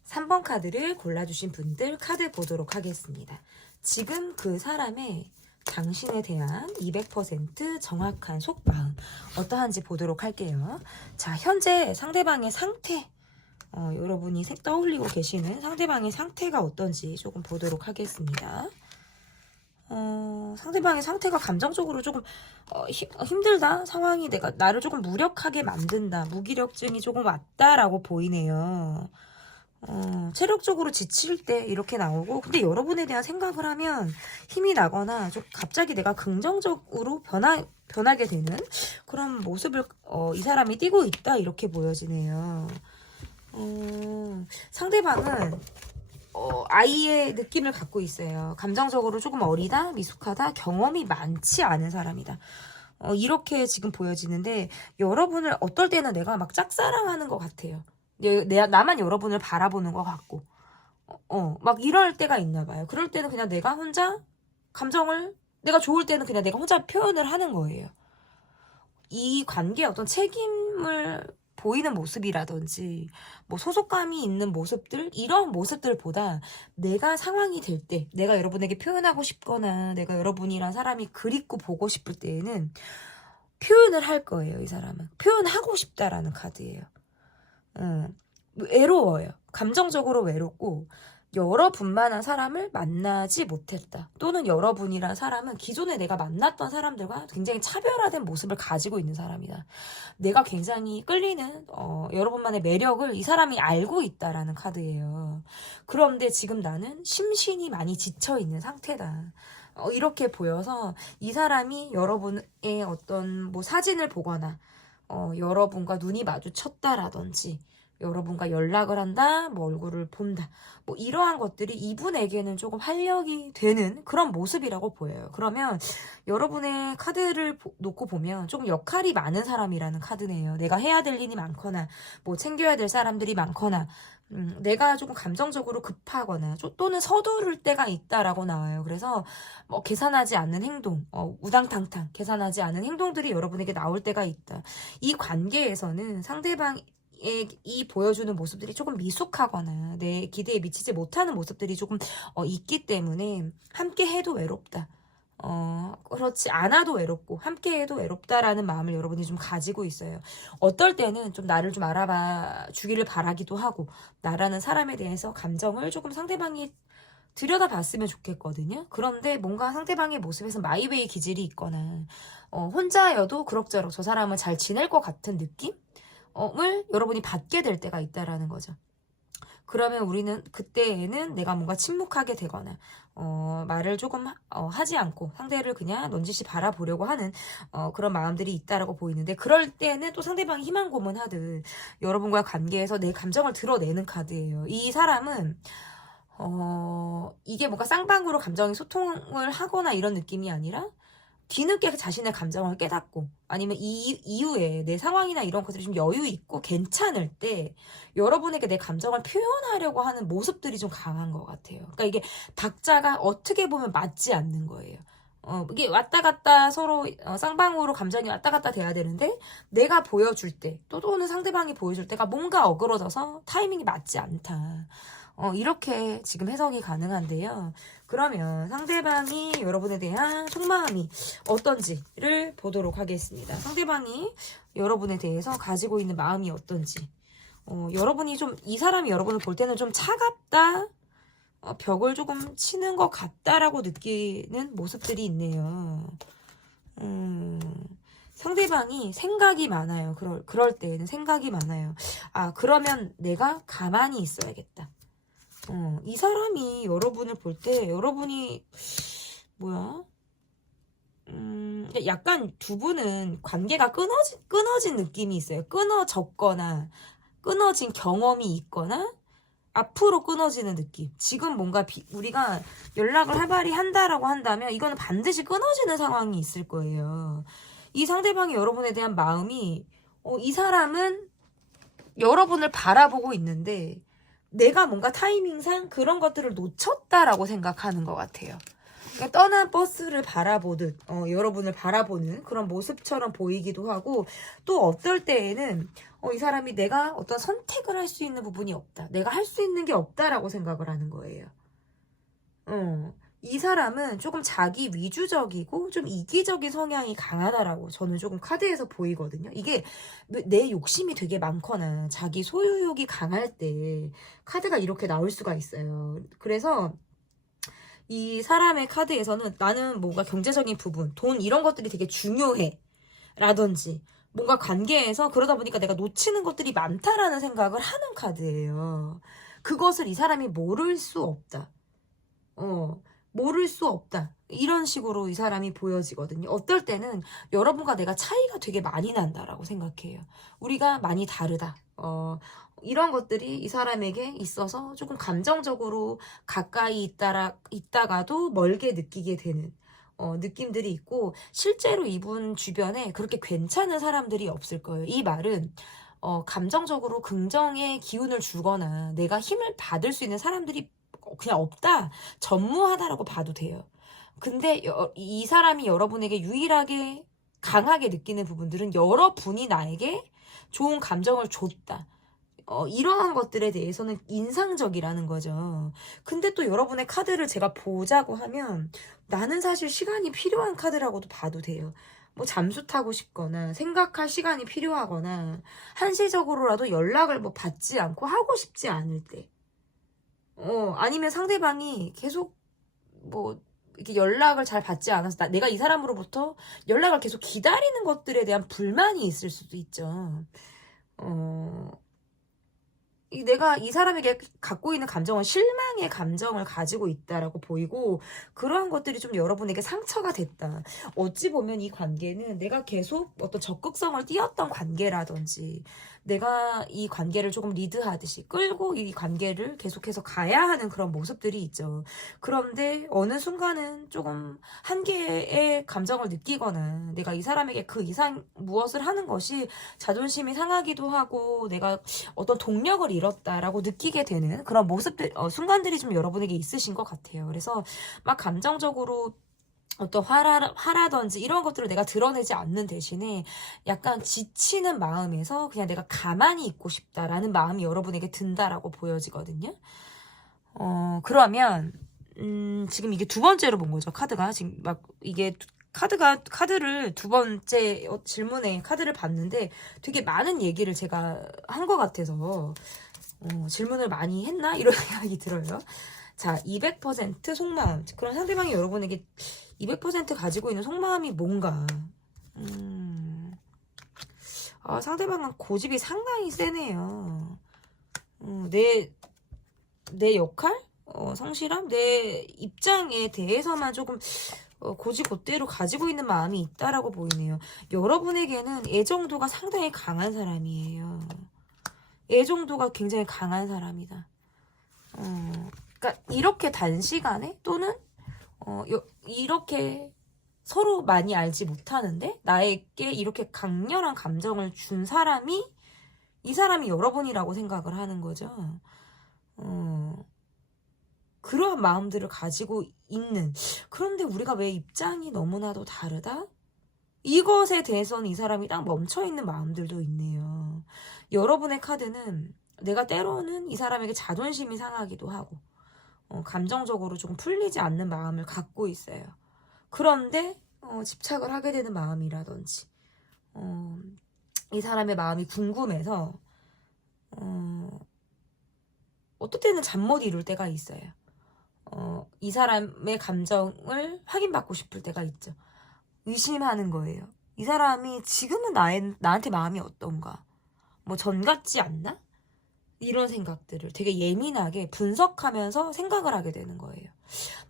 3번 카드를 골라주신 분들 카드 보도록 하겠습니다. 지금 그 사람의 당신에 대한 200% 정확한 속마음 어떠한지 보도록 할게요. 자, 현재 상대방의 상태, 여러분이 떠올리고 계시는 상대방의 상태가 어떤지 조금 보도록 하겠습니다. 상대방의 상태가 감정적으로 조금 힘들다, 상황이 나를 조금 무력하게 만든다, 무기력증이 조금 왔다라고 보이네요. 체력적으로 지칠 때 이렇게 나오고, 근데 여러분에 대한 생각을 하면 힘이 나거나 좀 갑자기 내가 긍정적으로 변하게 되는 그런 모습을 이 사람이 띠고 있다, 이렇게 보여지네요. 상대방은 아이의 느낌을 갖고 있어요. 감정적으로 조금 어리다, 미숙하다, 경험이 많지 않은 사람이다. 이렇게 지금 보여지는데, 여러분을 어떨 때는 내가 막 짝사랑하는 것 같아요. 나만 여러분을 바라보는 것 같고, 막 이럴 때가 있나 봐요. 그럴 때는 그냥 내가 혼자 내가 좋을 때는 그냥 내가 혼자 표현을 하는 거예요. 이 관계에 어떤 책임을 보이는 모습이라든지, 뭐 소속감이 있는 모습들, 이런 모습들보다 내가 상황이 될 때, 내가 여러분에게 표현하고 싶거나, 내가 여러분이란 사람이 그립고 보고 싶을 때에는 표현을 할 거예요, 이 사람은. 표현하고 싶다라는 카드예요. 외로워요. 감정적으로 외롭고, 여러분만한 사람을 만나지 못했다. 또는 여러분이란 사람은 기존에 내가 만났던 사람들과 굉장히 차별화된 모습을 가지고 있는 사람이다. 내가 굉장히 끌리는 여러분만의 매력을 이 사람이 알고 있다라는 카드예요. 그런데 지금 나는 심신이 많이 지쳐있는 상태다. 이렇게 보여서 이 사람이 여러분의 어떤 뭐 사진을 보거나 여러분과 눈이 마주쳤다라든지, 여러분과 연락을 한다, 뭐 얼굴을 본다, 뭐 이러한 것들이 이분에게는 조금 활력이 되는 그런 모습이라고 보여요. 그러면 여러분의 카드를 놓고 보면 조금 역할이 많은 사람이라는 카드네요. 내가 해야 될 일이 많거나, 뭐 챙겨야 될 사람들이 많거나, 내가 조금 감정적으로 급하거나 또는 서두를 때가 있다라고 나와요. 그래서 뭐 계산하지 않는 행동, 우당탕탕 계산하지 않은 행동들이 여러분에게 나올 때가 있다. 이 관계에서는 상대방이 보여주는 모습들이 조금 미숙하거나 내 기대에 미치지 못하는 모습들이 조금 있기 때문에 함께 해도 외롭다. 그렇지 않아도 외롭고 함께 해도 외롭다라는 마음을 여러분이 좀 가지고 있어요. 어떨 때는 좀 나를 좀 알아봐 주기를 바라기도 하고, 나라는 사람에 대해서 감정을 조금 상대방이 들여다봤으면 좋겠거든요. 그런데 뭔가 상대방의 모습에서 마이웨이 기질이 있거나 혼자여도 그럭저럭 저 사람은 잘 지낼 것 같은 느낌을 여러분이 받게 될 때가 있다라는 거죠. 그러면 우리는 그때에는 내가 뭔가 침묵하게 되거나 말을 조금 하지 않고 상대를 그냥 넌지시 바라보려고 하는 그런 마음들이 있다라고 보이는데, 그럴 때는 또 상대방이 희망고문하듯 여러분과의 관계에서 내 감정을 드러내는 카드예요. 이 사람은 이게 뭔가 쌍방으로 감정이 소통을 하거나 이런 느낌이 아니라 뒤늦게 자신의 감정을 깨닫고, 아니면 이후에 내 상황이나 이런 것들이 좀 여유 있고 괜찮을 때 여러분에게 내 감정을 표현하려고 하는 모습들이 좀 강한 것 같아요. 그러니까 이게 박자가 어떻게 보면 맞지 않는 거예요. 이게 왔다 갔다 서로 쌍방으로 감정이 왔다 갔다 돼야 되는데, 내가 보여줄 때 또는 상대방이 보여줄 때가 뭔가 어그러져서 타이밍이 맞지 않다. 이렇게 지금 해석이 가능한데요. 그러면 상대방이 여러분에 대한 속마음이 어떤지를 보도록 하겠습니다. 상대방이 여러분에 대해서 가지고 있는 마음이 어떤지. 여러분이 좀, 이 사람이 여러분을 볼 때는 좀 차갑다, 벽을 조금 치는 것 같다라고 느끼는 모습들이 있네요. 상대방이 생각이 많아요. 그럴 때에는 생각이 많아요. 그러면 내가 가만히 있어야겠다. 이 사람이 여러분을 볼 때 여러분이 약간 두 분은 관계가 끊어진 느낌이 있어요. 끊어졌거나 끊어진 경험이 있거나 앞으로 끊어지는 느낌. 지금 뭔가 우리가 연락을 활발히 한다라고 한다면 이거는 반드시 끊어지는 상황이 있을 거예요. 이 상대방이 여러분에 대한 마음이 이 사람은 여러분을 바라보고 있는데 내가 뭔가 타이밍상 그런 것들을 놓쳤다라고 생각하는 것 같아요. 그러니까 떠난 버스를 바라보듯 여러분을 바라보는 그런 모습처럼 보이기도 하고, 또 어떨 때에는 이 사람이 내가 어떤 선택을 할 수 있는 부분이 없다, 내가 할 수 있는 게 없다라고 생각을 하는 거예요. 이 사람은 조금 자기 위주적이고 좀 이기적인 성향이 강하다라고 저는 조금 카드에서 보이거든요. 이게 내 욕심이 되게 많거나 자기 소유욕이 강할 때 카드가 이렇게 나올 수가 있어요. 그래서 이 사람의 카드에서는 나는 뭔가 경제적인 부분, 돈 이런 것들이 되게 중요해 라든지 뭔가 관계에서 그러다 보니까 내가 놓치는 것들이 많다라는 생각을 하는 카드예요. 그것을 이 사람이 모를 수 없다. 모를 수 없다. 이런 식으로 이 사람이 보여지거든요. 어떨 때는 여러분과 내가 차이가 되게 많이 난다라고 생각해요. 우리가 많이 다르다. 이런 것들이 이 사람에게 있어서 조금 감정적으로 가까이 있다가도 멀게 느끼게 되는 느낌들이 있고, 실제로 이분 주변에 그렇게 괜찮은 사람들이 없을 거예요. 이 말은 감정적으로 긍정의 기운을 주거나 내가 힘을 받을 수 있는 사람들이 그냥 없다, 전무하다라고 봐도 돼요. 근데 이 사람이 여러분에게 유일하게 강하게 느끼는 부분들은 여러분이 나에게 좋은 감정을 줬다, 이러한 것들에 대해서는 인상적이라는 거죠. 근데 또 여러분의 카드를 제가 보자고 하면 나는 사실 시간이 필요한 카드라고도 봐도 돼요. 뭐 잠수 타고 싶거나 생각할 시간이 필요하거나 한시적으로라도 연락을 뭐 받지 않고 하고 싶지 않을 때, 아니면 상대방이 계속 뭐 이렇게 연락을 잘 받지 않아서 내가 이 사람으로부터 연락을 계속 기다리는 것들에 대한 불만이 있을 수도 있죠. 내가 이 사람에게 갖고 있는 감정은 실망의 감정을 가지고 있다라고 보이고, 그러한 것들이 좀 여러분에게 상처가 됐다. 어찌 보면 이 관계는 내가 계속 어떤 적극성을 띄었던 관계라든지 내가 이 관계를 조금 리드하듯이 끌고 이 관계를 계속해서 가야 하는 그런 모습들이 있죠. 그런데 어느 순간은 조금 한계의 감정을 느끼거나 내가 이 사람에게 그 이상 무엇을 하는 것이 자존심이 상하기도 하고 내가 어떤 동력을 잃었다라고 느끼게 되는 그런 모습들, 순간들이 좀 여러분에게 있으신 것 같아요. 그래서 막 감정적으로 어떤 화라든지 이런 것들을 내가 드러내지 않는 대신에 약간 지치는 마음에서 그냥 내가 가만히 있고 싶다라는 마음이 여러분에게 든다라고 보여지거든요. 그러면 지금 이게 두 번째로 본 거죠. 카드가 지금 막 이게 카드를 두 번째 질문에 카드를 봤는데 되게 많은 얘기를 제가 한 것 같아서 질문을 많이 했나? 이런 생각이 들어요. 자, 200% 속마음. 그럼 상대방이 여러분에게 200% 가지고 있는 속마음이 뭔가? 상대방은 고집이 상당히 세네요. 내 역할? 성실함? 내 입장에 대해서만 조금 고지곧대로 가지고 있는 마음이 있다라고 보이네요. 여러분에게는 애정도가 상당히 강한 사람이에요. 애정도가 굉장히 강한 사람이다. 그러니까 이렇게 단시간에 또는 이렇게 서로 많이 알지 못하는데 나에게 이렇게 강렬한 감정을 준 사람이 이 사람이 여러분이라고 생각을 하는 거죠. 그러한 마음들을 가지고 있는, 그런데 우리가 왜 입장이 너무나도 다르다? 이것에 대해서는 이 사람이 딱 멈춰있는 마음들도 있네요. 여러분의 카드는 내가 때로는 이 사람에게 자존심이 상하기도 하고 감정적으로 조금 풀리지 않는 마음을 갖고 있어요. 그런데 집착을 하게 되는 마음이라든지 이 사람의 마음이 궁금해서 어떨 때는 잠 못 이룰 때가 있어요. 이 사람의 감정을 확인받고 싶을 때가 있죠. 의심하는 거예요. 이 사람이 지금은 나한테 마음이 어떤가? 뭐 전 같지 않나? 이런 생각들을 되게 예민하게 분석하면서 생각을 하게 되는 거예요.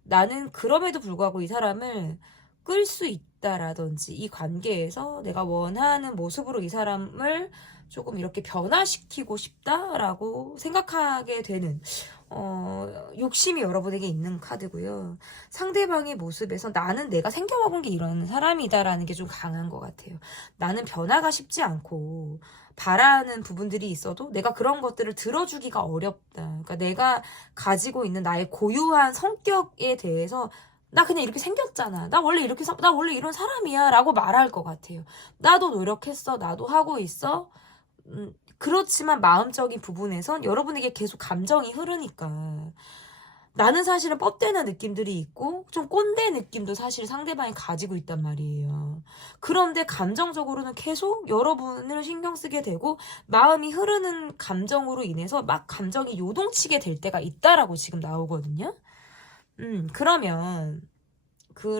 나는 그럼에도 불구하고 이 사람을 끌 수 있다. 있다라든지 이 관계에서 내가 원하는 모습으로 이 사람을 조금 이렇게 변화시키고 싶다라고 생각하게 되는 욕심이 여러분에게 있는 카드고요. 상대방의 모습에서 나는 내가 생겨먹은 게 이런 사람이다라는 게 좀 강한 것 같아요. 나는 변화가 쉽지 않고 바라는 부분들이 있어도 내가 그런 것들을 들어주기가 어렵다. 그러니까 내가 가지고 있는 나의 고유한 성격에 대해서 나 그냥 이렇게 생겼잖아. 나 원래 나 원래 이런 사람이야 라고 말할 것 같아요. 나도 노력했어. 나도 하고 있어. 그렇지만 마음적인 부분에선 여러분에게 계속 감정이 흐르니까 나는 사실은 뻗대는 느낌들이 있고 좀 꼰대 느낌도 사실 상대방이 가지고 있단 말이에요. 그런데 감정적으로는 계속 여러분을 신경 쓰게 되고 마음이 흐르는 감정으로 인해서 막 감정이 요동치게 될 때가 있다라고 지금 나오거든요. 그러면 그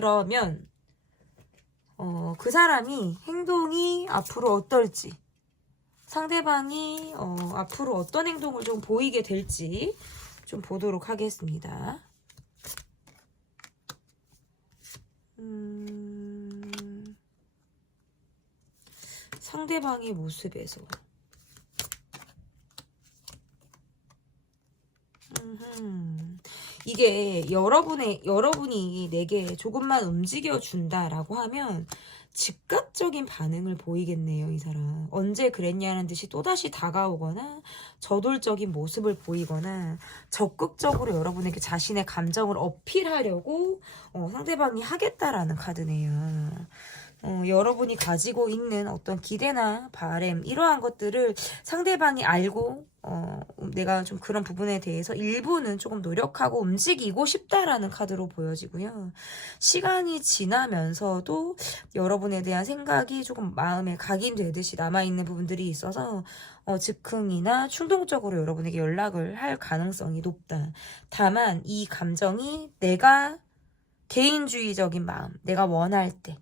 사람이 행동이 앞으로 어떨지, 상대방이 앞으로 어떤 행동을 좀 보이게 될지 좀 보도록 하겠습니다. 상대방의 모습에서 이게 여러분이 내게 조금만 움직여준다라고 하면 즉각적인 반응을 보이겠네요, 이 사람. 언제 그랬냐는 듯이 또다시 다가오거나 저돌적인 모습을 보이거나 적극적으로 여러분에게 자신의 감정을 어필하려고 상대방이 하겠다라는 카드네요. 여러분이 가지고 있는 어떤 기대나 바램 이러한 것들을 상대방이 알고 내가 좀 그런 부분에 대해서 일부는 조금 노력하고 움직이고 싶다라는 카드로 보여지고요. 시간이 지나면서도 여러분에 대한 생각이 조금 마음에 각인되듯이 남아있는 부분들이 있어서 즉흥이나 충동적으로 여러분에게 연락을 할 가능성이 높다. 다만 이 감정이 내가 개인주의적인 마음, 내가 원할 때,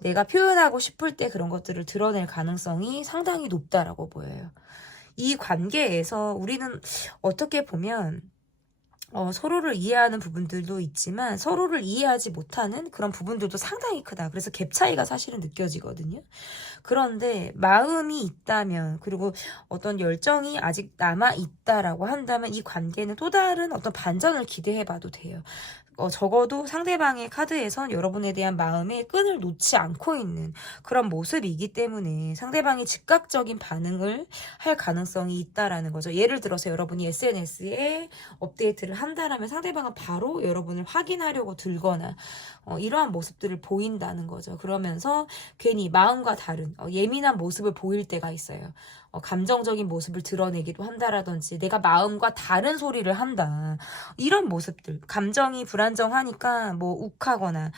내가 표현하고 싶을 때 그런 것들을 드러낼 가능성이 상당히 높다라고 보여요. 이 관계에서 우리는 어떻게 보면 서로를 이해하는 부분들도 있지만 서로를 이해하지 못하는 그런 부분들도 상당히 크다. 그래서 갭 차이가 사실은 느껴지거든요. 그런데 마음이 있다면 그리고 어떤 열정이 아직 남아있다라고 한다면 이 관계는 또 다른 어떤 반전을 기대해봐도 돼요. 적어도 상대방의 카드에선 여러분에 대한 마음의 끈을 놓지 않고 있는 그런 모습이기 때문에 상대방이 즉각적인 반응을 할 가능성이 있다라는 거죠. 예를 들어서 여러분이 SNS에 업데이트를 한다라면 상대방은 바로 여러분을 확인하려고 들거나 이러한 모습들을 보인다는 거죠. 그러면서 괜히 마음과 다른 예민한 모습을 보일 때가 있어요. 감정적인 모습을 드러내기도 한다라든지 내가 마음과 다른 소리를 한다. 이런 모습들, 감정이 불안정하니까 뭐 욱하거나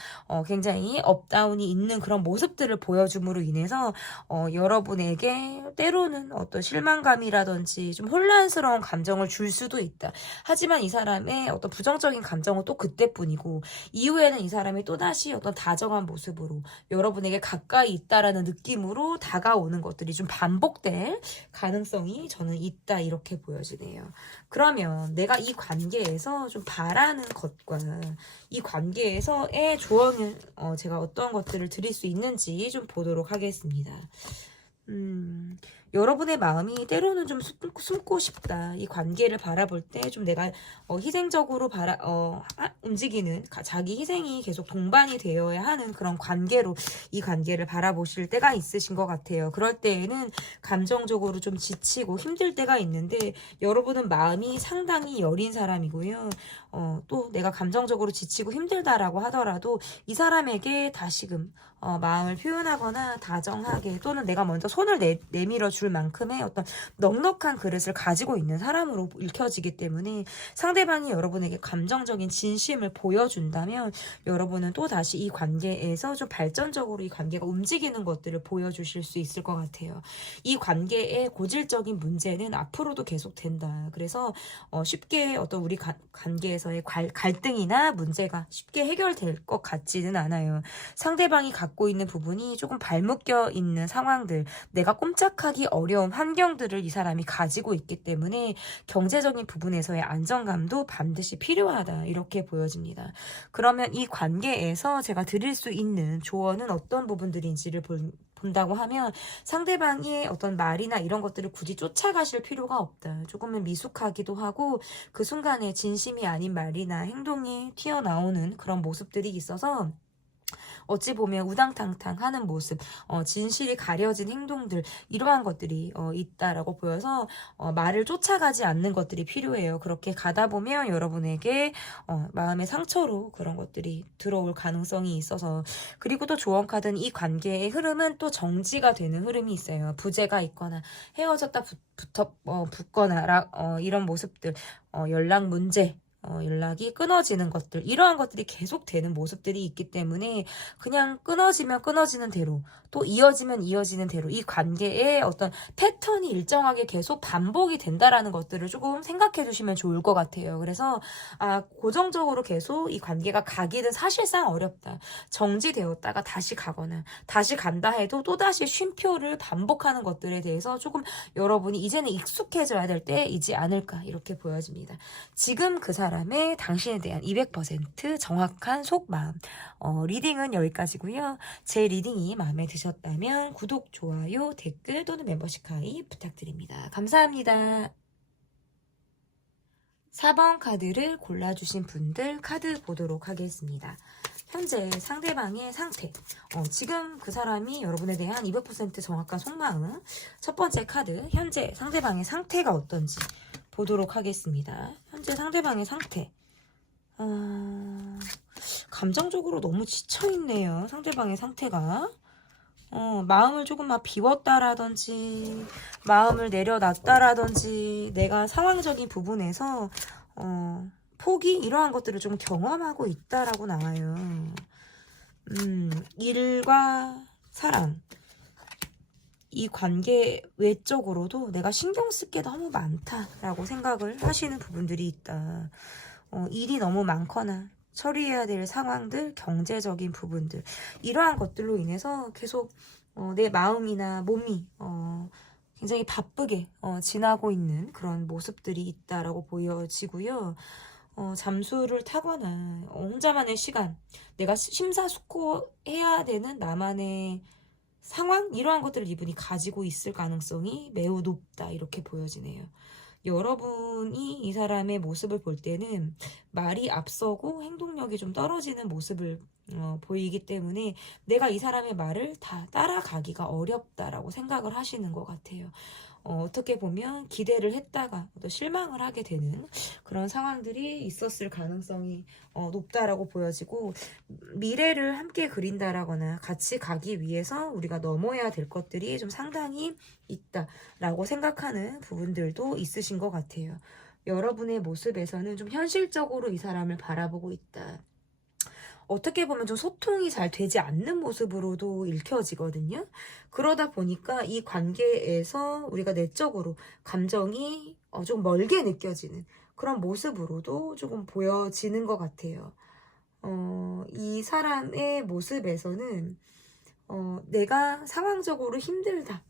굉장히 업다운이 있는 그런 모습들을 보여줌으로 인해서 여러분에게 때로는 어떤 실망감이라든지 좀 혼란스러운 감정을 줄 수도 있다. 하지만 이 사람의 어떤 부정적인 감정은 또 그때뿐이고 이후에는 이 사람이 또다시 어떤 다정한 모습으로 여러분에게 가까이 있다라는 느낌으로 다가오는 것들이 좀 반복될 가능성이 저는 있다 이렇게 보여지네요. 그러면 내가 이 관계에서 좀 바라는 것과 이 관계에서의 조언을 제가 어떤 것들을 드릴 수 있는지 좀 보도록 하겠습니다. 여러분의 마음이 때로는 좀 숨고 싶다. 이 관계를 바라볼 때 좀 내가 희생적으로 움직이는 자기 희생이 계속 동반이 되어야 하는 그런 관계로 이 관계를 바라보실 때가 있으신 것 같아요. 그럴 때에는 감정적으로 좀 지치고 힘들 때가 있는데 여러분은 마음이 상당히 여린 사람이고요. 또 내가 감정적으로 지치고 힘들다라고 하더라도 이 사람에게 다시금 마음을 표현하거나 다정하게 또는 내가 먼저 손을 내밀어 줄 만큼의 어떤 넉넉한 그릇을 가지고 있는 사람으로 읽혀지기 때문에 상대방이 여러분에게 감정적인 진심을 보여준다면 여러분은 또 다시 이 관계에서 좀 발전적으로 이 관계가 움직이는 것들을 보여주실 수 있을 것 같아요. 이 관계의 고질적인 문제는 앞으로도 계속된다. 그래서 쉽게 어떤 우리 관계에서 부분에서의 갈등이나 문제가 쉽게 해결될 것 같지는 않아요. 상대방이 갖고 있는 부분이 조금 발묶여 있는 상황들, 내가 꼼짝하기 어려운 환경들을 이 사람이 가지고 있기 때문에 경제적인 부분에서의 안정감도 반드시 필요하다, 이렇게 보여집니다. 그러면 이 관계에서 제가 드릴 수 있는 조언은 어떤 부분들인지를 본다고 하면, 상대방의 어떤 말이나 이런 것들을 굳이 쫓아가실 필요가 없다. 조금은 미숙하기도 하고 그 순간에 진심이 아닌 말이나 행동이 튀어나오는 그런 모습들이 있어서 어찌 보면 우당탕탕 하는 모습, 진실이 가려진 행동들, 이러한 것들이 있다라고 보여서 말을 쫓아가지 않는 것들이 필요해요. 그렇게 가다 보면 여러분에게 마음의 상처로 그런 것들이 들어올 가능성이 있어서. 그리고 또 조언 카드는 이 관계의 흐름은 또 정지가 되는 흐름이 있어요. 부재가 있거나 헤어졌다 붙거나 이런 모습들, 연락 문제, 연락이 끊어지는 것들, 이러한 것들이 계속되는 모습들이 있기 때문에 그냥 끊어지면 끊어지는 대로, 또 이어지면 이어지는 대로 이 관계의 어떤 패턴이 일정하게 계속 반복이 된다라는 것들을 조금 생각해 두시면 좋을 것 같아요. 그래서 고정적으로 계속 이 관계가 가기는 사실상 어렵다. 정지되었다가 다시 가거나 다시 간다 해도 또다시 쉼표를 반복하는 것들에 대해서 조금 여러분이 이제는 익숙해져야 될 때이지 않을까, 이렇게 보여집니다. 지금 그 사람의 당신에 대한 200% 정확한 속마음, 리딩은 여기까지고요. 제 리딩이 마음에 드셨다면 구독, 좋아요, 댓글 또는 멤버십 가입 부탁드립니다. 감사합니다. 4번 카드를 골라주신 분들 카드 보도록 하겠습니다. 현재 상대방의 상태, 지금 그 사람이 여러분에 대한 200% 정확한 속마음, 첫 번째 카드, 현재 상대방의 상태가 어떤지 보도록 하겠습니다. 현재 상대방의 상태, 감정적으로 너무 지쳐있네요. 상대방의 상태가. 마음을 조금 막 비웠다라든지 마음을 내려놨다라든지 내가 상황적인 부분에서 포기, 이러한 것들을 좀 경험하고 있다라고 나와요. 일과 사랑, 이 관계 외적으로도 내가 신경 쓸 게 너무 많다라고 생각을 하시는 부분들이 있다. 일이 너무 많거나 처리해야 될 상황들, 경제적인 부분들, 이러한 것들로 인해서 계속 내 마음이나 몸이 굉장히 바쁘게 지나고 있는 그런 모습들이 있다라고 보여지고요. 잠수를 타거나 혼자만의 시간, 내가 심사숙고해야 되는 나만의 상황, 이러한 것들을 이분이 가지고 있을 가능성이 매우 높다, 이렇게 보여지네요. 여러분이 이 사람의 모습을 볼 때는 말이 앞서고 행동력이 좀 떨어지는 모습을 보이기 때문에 내가 이 사람의 말을 다 따라가기가 어렵다라고 생각을 하시는 것 같아요. 어떻게 보면 기대를 했다가 또 실망을 하게 되는 그런 상황들이 있었을 가능성이 높다라고 보여지고, 미래를 함께 그린다라거나 같이 가기 위해서 우리가 넘어야 될 것들이 좀 상당히 있다라고 생각하는 부분들도 있으신 것 같아요. 여러분의 모습에서는 좀 현실적으로 이 사람을 바라보고 있다. 어떻게 보면 좀 소통이 잘 되지 않는 모습으로도 읽혀지거든요. 그러다 보니까 이 관계에서 우리가 내적으로 감정이 좀 멀게 느껴지는 그런 모습으로도 조금 보여지는 것 같아요. 이 사람의 모습에서는 내가 상황적으로 힘들다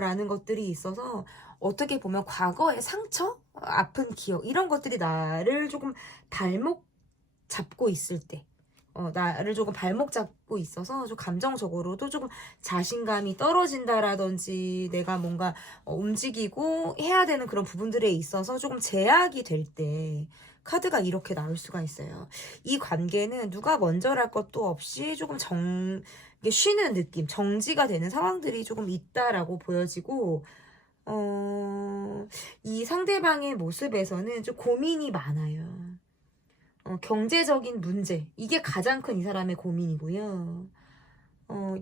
라는 것들이 있어서, 어떻게 보면 과거의 상처, 아픈 기억, 이런 것들이 나를 조금 발목 잡고 있을 때, 나를 조금 발목 잡고 있어서 좀 감정적으로도 조금 자신감이 떨어진다라든지 내가 뭔가 움직이고 해야 되는 그런 부분들에 있어서 조금 제약이 될 때 카드가 이렇게 나올 수가 있어요. 이 관계는 누가 먼저랄 것도 없이 조금 이게 쉬는 느낌, 정지가 되는 상황들이 조금 있다라고 보여지고, 이 상대방의 모습에서는 좀 고민이 많아요. 경제적인 문제, 이게 가장 큰 이 사람의 고민이고요.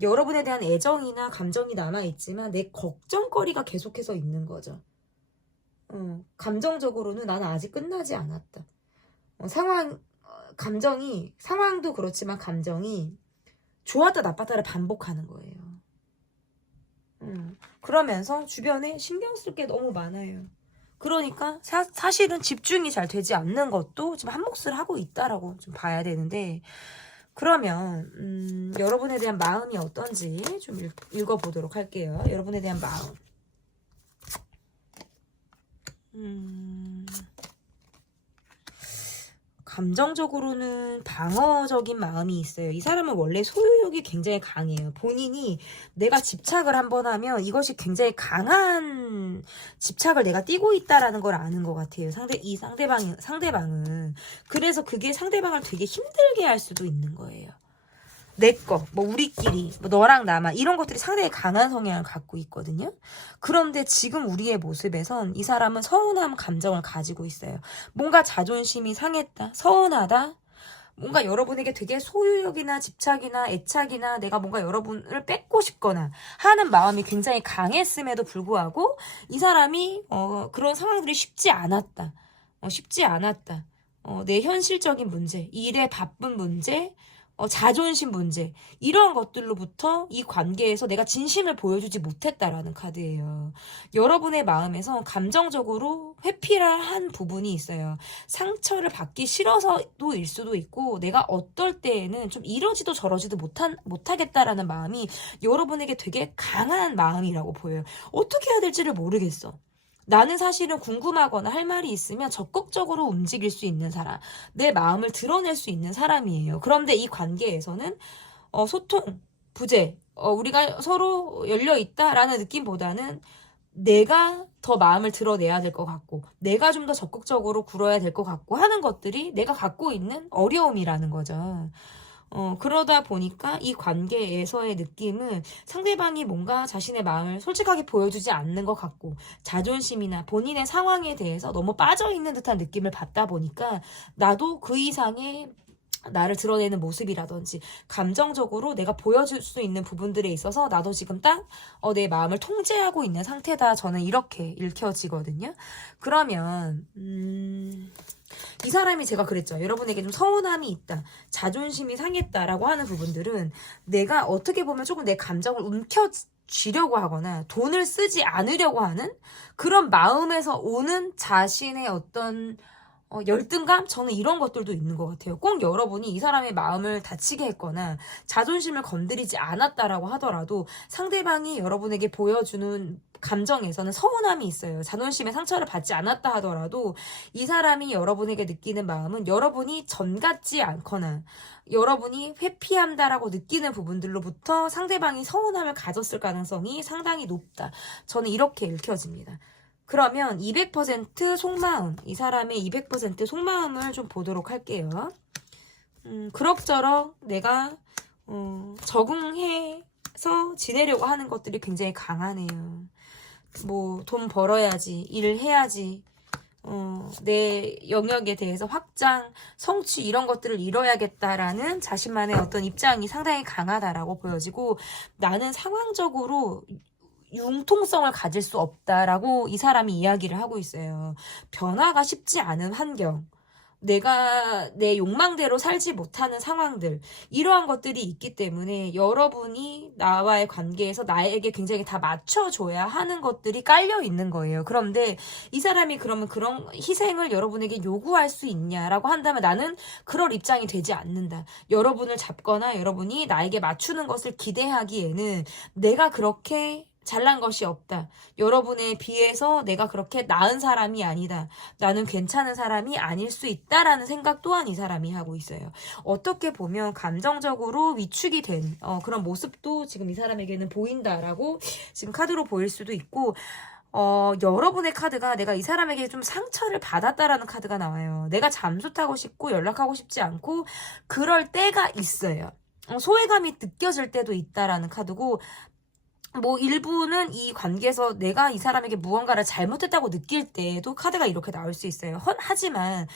여러분에 대한 애정이나 감정이 남아있지만 내 걱정거리가 계속해서 있는 거죠. 감정적으로는 나는 아직 끝나지 않았다. 상황도 그렇지만 감정이 좋았다 나빴다를 반복하는 거예요. 그러면서 주변에 신경 쓸 게 너무 많아요. 그러니까 사실은 집중이 잘 되지 않는 것도 지금 한 몫을 하고 있다라고 좀 봐야 되는데, 그러면 여러분에 대한 마음이 어떤지 좀 읽어보도록 할게요. 여러분에 대한 마음. 감정적으로는 방어적인 마음이 있어요. 이 사람은 원래 소유욕이 굉장히 강해요. 본인이 내가 집착을 한번 하면 이것이 굉장히 강한 집착을 내가 띠고 있다라는 걸 아는 것 같아요. 상대방은. 그래서 그게 상대방을 되게 힘들게 할 수도 있는 거예요. 내 거, 뭐 우리끼리, 뭐 너랑 나만 이런 것들이 상당히 강한 성향을 갖고 있거든요. 그런데 지금 우리의 모습에선 이 사람은 서운함 감정을 가지고 있어요. 뭔가 자존심이 상했다, 서운하다, 뭔가 여러분에게 되게 소유욕이나 집착이나 애착이나 내가 뭔가 여러분을 뺏고 싶거나 하는 마음이 굉장히 강했음에도 불구하고 이 사람이 그런 상황들이 쉽지 않았다. 내 현실적인 문제, 일에 바쁜 문제, 자존심 문제, 이런 것들로부터 이 관계에서 내가 진심을 보여주지 못했다라는 카드예요. 여러분의 마음에서 감정적으로 회피한 부분이 있어요. 상처를 받기 싫어서도일 수도 있고, 내가 어떨 때에는 좀 이러지도 저러지도 못하겠다라는 마음이 여러분에게 되게 강한 마음이라고 보여요. 어떻게 해야 될지를 모르겠어. 나는 사실은 궁금하거나 할 말이 있으면 적극적으로 움직일 수 있는 사람, 내 마음을 드러낼 수 있는 사람이에요. 그런데 이 관계에서는 소통, 부재, 우리가 서로 열려있다라는 느낌보다는 내가 더 마음을 드러내야 될 것 같고, 내가 좀 더 적극적으로 굴어야 될 것 같고 하는 것들이 내가 갖고 있는 어려움이라는 거죠. 그러다 보니까 이 관계에서의 느낌은 상대방이 뭔가 자신의 마음을 솔직하게 보여주지 않는 것 같고, 자존심이나 본인의 상황에 대해서 너무 빠져있는 듯한 느낌을 받다 보니까 나도 그 이상의 나를 드러내는 모습이라든지 감정적으로 내가 보여줄 수 있는 부분들에 있어서 나도 지금 딱 내 마음을 통제하고 있는 상태다. 저는 이렇게 읽혀지거든요. 그러면 이 사람이, 제가 그랬죠. 여러분에게 좀 서운함이 있다, 자존심이 상했다라고 하는 부분들은 내가 어떻게 보면 조금 내 감정을 움켜쥐려고 하거나 돈을 쓰지 않으려고 하는 그런 마음에서 오는 자신의 어떤 열등감? 저는 이런 것들도 있는 것 같아요. 꼭 여러분이 이 사람의 마음을 다치게 했거나 자존심을 건드리지 않았다라고 하더라도 상대방이 여러분에게 보여주는 감정에서는 서운함이 있어요. 자존심의 상처를 받지 않았다 하더라도 이 사람이 여러분에게 느끼는 마음은 여러분이 전 같지 않거나 여러분이 회피한다라고 느끼는 부분들로부터 상대방이 서운함을 가졌을 가능성이 상당히 높다. 저는 이렇게 읽혀집니다. 그러면 200% 속마음, 이 사람의 200% 속마음을 좀 보도록 할게요. 그럭저럭 내가 적응해서 지내려고 하는 것들이 굉장히 강하네요. 뭐 돈 벌어야지, 일을 해야지, 내 영역에 대해서 확장, 성취 이런 것들을 이뤄야겠다라는 자신만의 어떤 입장이 상당히 강하다라고 보여지고, 나는 상황적으로 융통성을 가질 수 없다라고 이 사람이 이야기를 하고 있어요. 변화가 쉽지 않은 환경, 내가 내 욕망대로 살지 못하는 상황들, 이러한 것들이 있기 때문에 여러분이 나와의 관계에서 나에게 굉장히 다 맞춰줘야 하는 것들이 깔려 있는 거예요. 그런데 이 사람이 그러면 그런 희생을 여러분에게 요구할 수 있냐라고 한다면 나는 그럴 입장이 되지 않는다. 여러분을 잡거나 여러분이 나에게 맞추는 것을 기대하기에는 내가 그렇게 잘난 것이 없다. 여러분에 비해서 내가 그렇게 나은 사람이 아니다. 나는 괜찮은 사람이 아닐 수 있다라는 생각 또한 이 사람이 하고 있어요. 어떻게 보면 감정적으로 위축이 된 그런 모습도 지금 이 사람에게는 보인다라고 지금 카드로 보일 수도 있고, 여러분의 카드가 내가 이 사람에게 좀 상처를 받았다라는 카드가 나와요. 내가 잠수 타고 싶고 연락하고 싶지 않고 그럴 때가 있어요. 소외감이 느껴질 때도 있다라는 카드고, 뭐 일부는 이 관계에서 내가 이 사람에게 무언가를 잘못했다고 느낄 때도 카드가 이렇게 나올 수 있어요. 하지만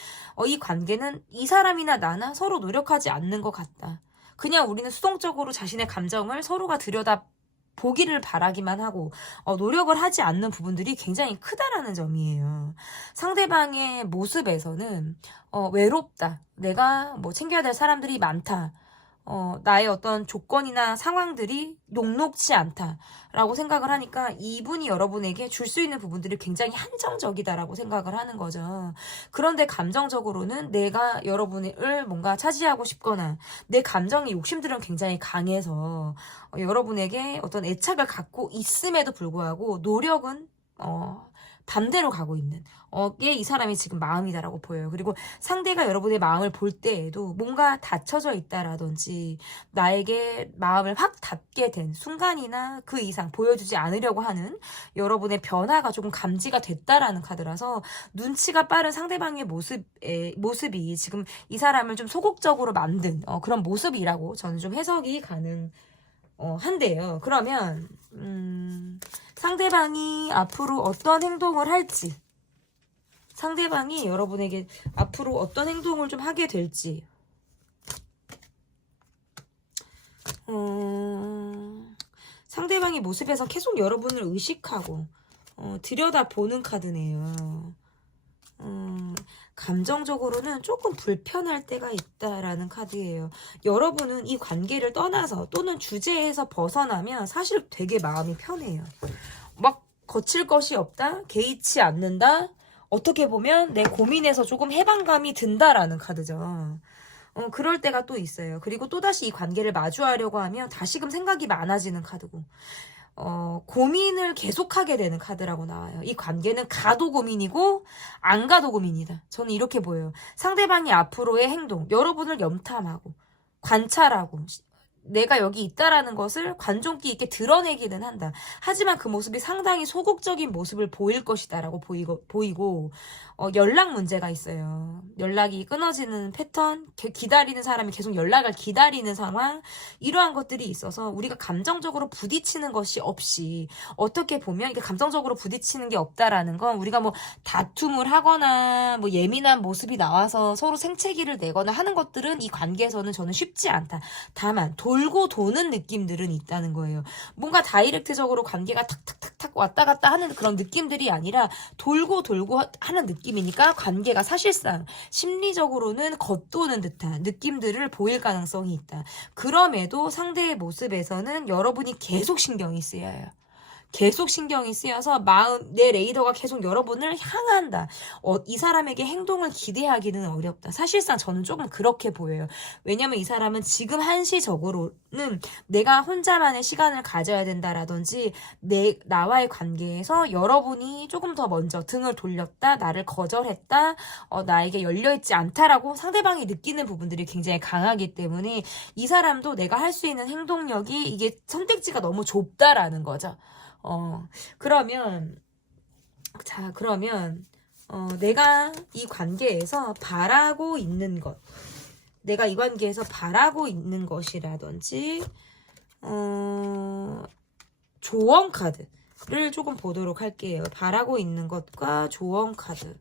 이 관계는 이 사람이나 나나 서로 노력하지 않는 것 같다. 그냥 우리는 수동적으로 자신의 감정을 서로가 들여다 보기를 바라기만 하고 노력을 하지 않는 부분들이 굉장히 크다라는 점이에요. 상대방의 모습에서는 외롭다, 내가 뭐 챙겨야 될 사람들이 많다, 나의 어떤 조건이나 상황들이 녹록치 않다라고 생각을 하니까 이분이 여러분에게 줄 수 있는 부분들이 굉장히 한정적이다라고 생각을 하는 거죠. 그런데 감정적으로는 내가 여러분을 뭔가 차지하고 싶거나 내 감정의 욕심들은 굉장히 강해서 여러분에게 어떤 애착을 갖고 있음에도 불구하고 노력은 반대로 가고 있는 게 이 사람이 지금 마음이다라고 보여요. 그리고 상대가 여러분의 마음을 볼 때에도 뭔가 닫혀져 있다라든지 나에게 마음을 확 닫게 된 순간이나 그 이상 보여주지 않으려고 하는 여러분의 변화가 조금 감지가 됐다라는 카드라서 눈치가 빠른 상대방의 모습이 지금 이 사람을 좀 소극적으로 만든 그런 모습이라고 저는 좀 해석이 한데요. 그러면 상대방이 앞으로 어떤 행동을 할지, 상대방이 여러분에게 앞으로 어떤 행동을 좀 하게 될지, 상대방의 모습에서 계속 여러분을 의식하고 들여다보는 카드네요. 감정적으로는 조금 불편할 때가 있다라는 카드예요. 여러분은 이 관계를 떠나서 또는 주제에서 벗어나면 사실 되게 마음이 편해요. 막 거칠 것이 없다, 개의치 않는다, 어떻게 보면 내 고민에서 조금 해방감이 든다라는 카드죠. 그럴 때가 또 있어요. 그리고 또다시 이 관계를 마주하려고 하면 다시금 생각이 많아지는 카드고, 고민을 계속하게 되는 카드라고 나와요. 이 관계는 가도 고민이고 안 가도 고민이다. 저는 이렇게 보여요. 상대방이 앞으로의 행동, 여러분을 염탐하고 관찰하고 내가 여기 있다라는 것을 관종기 있게 드러내기는 한다. 하지만 그 모습이 상당히 소극적인 모습을 보일 것이다라고 보이고 연락 문제가 있어요. 연락이 끊어지는 패턴, 기다리는 사람이 계속 연락을 기다리는 상황, 이러한 것들이 있어서 우리가 감정적으로 부딪히는 것이 없이, 어떻게 보면 이게 감정적으로 부딪히는 게 없다라는 건 우리가 뭐 다툼을 하거나 뭐 예민한 모습이 나와서 서로 생채기를 내거나 하는 것들은 이 관계에서는 저는 쉽지 않다. 다만 돌고 도는 느낌들은 있다는 거예요. 뭔가 다이렉트적으로 관계가 탁탁탁탁 왔다 갔다 하는 그런 느낌들이 아니라 돌고 돌고 하는 느낌이니까 관계가 사실상 심리적으로는 겉도는 듯한 느낌들을 보일 가능성이 있다. 그럼에도 상대의 모습에서는 여러분이 계속 신경이 쓰여요. 계속 신경이 쓰여서 내 레이더가 계속 여러분을 향한다. 이 사람에게 행동을 기대하기는 어렵다. 사실상 저는 조금 그렇게 보여요. 왜냐면 이 사람은 지금 한시적으로는 내가 혼자만의 시간을 가져야 된다라든지 나와의 관계에서 여러분이 조금 더 먼저 등을 돌렸다, 나를 거절했다, 나에게 열려있지 않다라고 상대방이 느끼는 부분들이 굉장히 강하기 때문에 이 사람도 내가 할 수 있는 행동력이 이게 선택지가 너무 좁다라는 거죠. 그러면 내가 이 관계에서 바라고 있는 것, 내가 이 관계에서 바라고 있는 것이라든지 조언 카드를 조금 보도록 할게요. 바라고 있는 것과 조언 카드.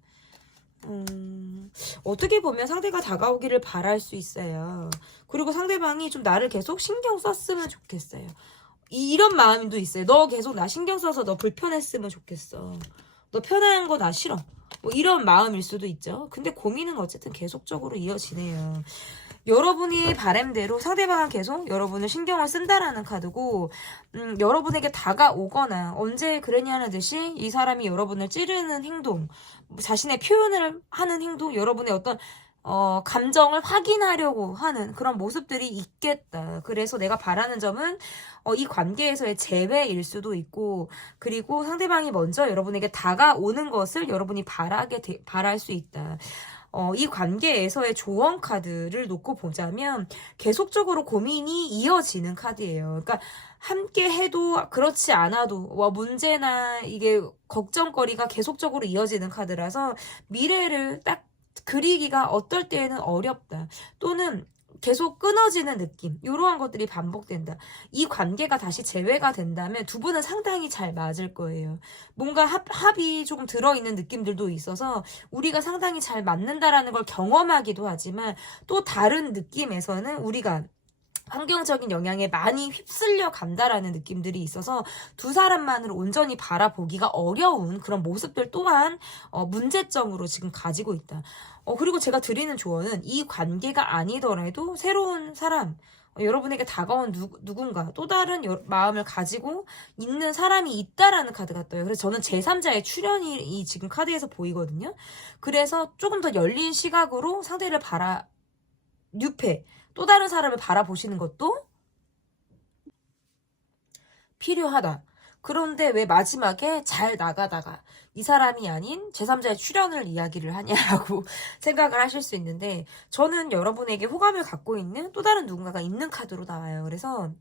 어떻게 보면 상대가 다가오기를 바랄 수 있어요. 그리고 상대방이 좀 나를 계속 신경 썼으면 좋겠어요. 이런 마음도 있어요. 너 계속 나 신경 써서 너 불편했으면 좋겠어. 너 편한 거 나 싫어. 뭐 이런 마음일 수도 있죠. 근데 고민은 어쨌든 계속적으로 이어지네요. 여러분이 바람대로 상대방은 계속 여러분을 신경을 쓴다라는 카드고, 여러분에게 다가오거나 언제 그랬냐는 듯이 이 사람이 여러분을 찌르는 행동, 자신의 표현을 하는 행동, 여러분의 어떤 감정을 확인하려고 하는 그런 모습들이 있겠다. 그래서 내가 바라는 점은 이 관계에서의 재회일 수도 있고, 그리고 상대방이 먼저 여러분에게 다가오는 것을 여러분이 바랄 수 있다. 이 관계에서의 조언 카드를 놓고 보자면 계속적으로 고민이 이어지는 카드예요. 그러니까 함께 해도 그렇지 않아도 문제나 이게 걱정거리가 계속적으로 이어지는 카드라서 미래를 딱 그리기가 어떨 때에는 어렵다. 또는 계속 끊어지는 느낌, 이러한 것들이 반복된다. 이 관계가 다시 재회가 된다면 두 분은 상당히 잘 맞을 거예요. 뭔가 합이 조금 들어있는 느낌들도 있어서 우리가 상당히 잘 맞는다라는 걸 경험하기도 하지만, 또 다른 느낌에서는 우리가 환경적인 영향에 많이 휩쓸려 간다라는 느낌들이 있어서 두 사람만을 온전히 바라보기가 어려운 그런 모습들 또한 문제점으로 지금 가지고 있다. 그리고 제가 드리는 조언은 이 관계가 아니더라도 새로운 사람, 여러분에게 다가온 누군가 또 다른 마음을 가지고 있는 사람이 있다라는 카드가 떠요. 그래서 저는 제3자의 출현이 지금 카드에서 보이거든요. 그래서 조금 더 열린 시각으로 상대를 뉴페, 또 다른 사람을 바라보시는 것도 필요하다. 그런데 왜 마지막에 잘 나가다가 이 사람이 아닌 제3자의 출현을 이야기를 하냐라고 생각을 하실 수 있는데, 저는 여러분에게 호감을 갖고 있는 또 다른 누군가가 있는 카드로 나와요. 그래서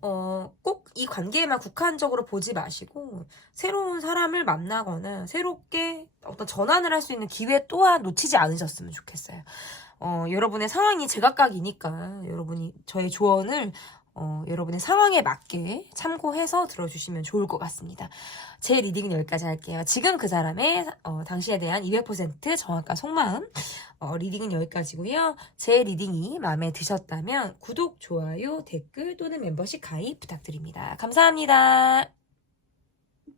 꼭 이 관계에만 국한적으로 보지 마시고 새로운 사람을 만나거나 새롭게 어떤 전환을 할 수 있는 기회 또한 놓치지 않으셨으면 좋겠어요. 여러분의 상황이 제각각이니까 여러분이 저의 조언을 여러분의 상황에 맞게 참고해서 들어주시면 좋을 것 같습니다. 제 리딩은 여기까지 할게요. 지금 그 사람의 당신에 대한 200% 정확한 속마음 리딩은 여기까지고요. 제 리딩이 마음에 드셨다면 구독, 좋아요, 댓글 또는 멤버십 가입 부탁드립니다. 감사합니다.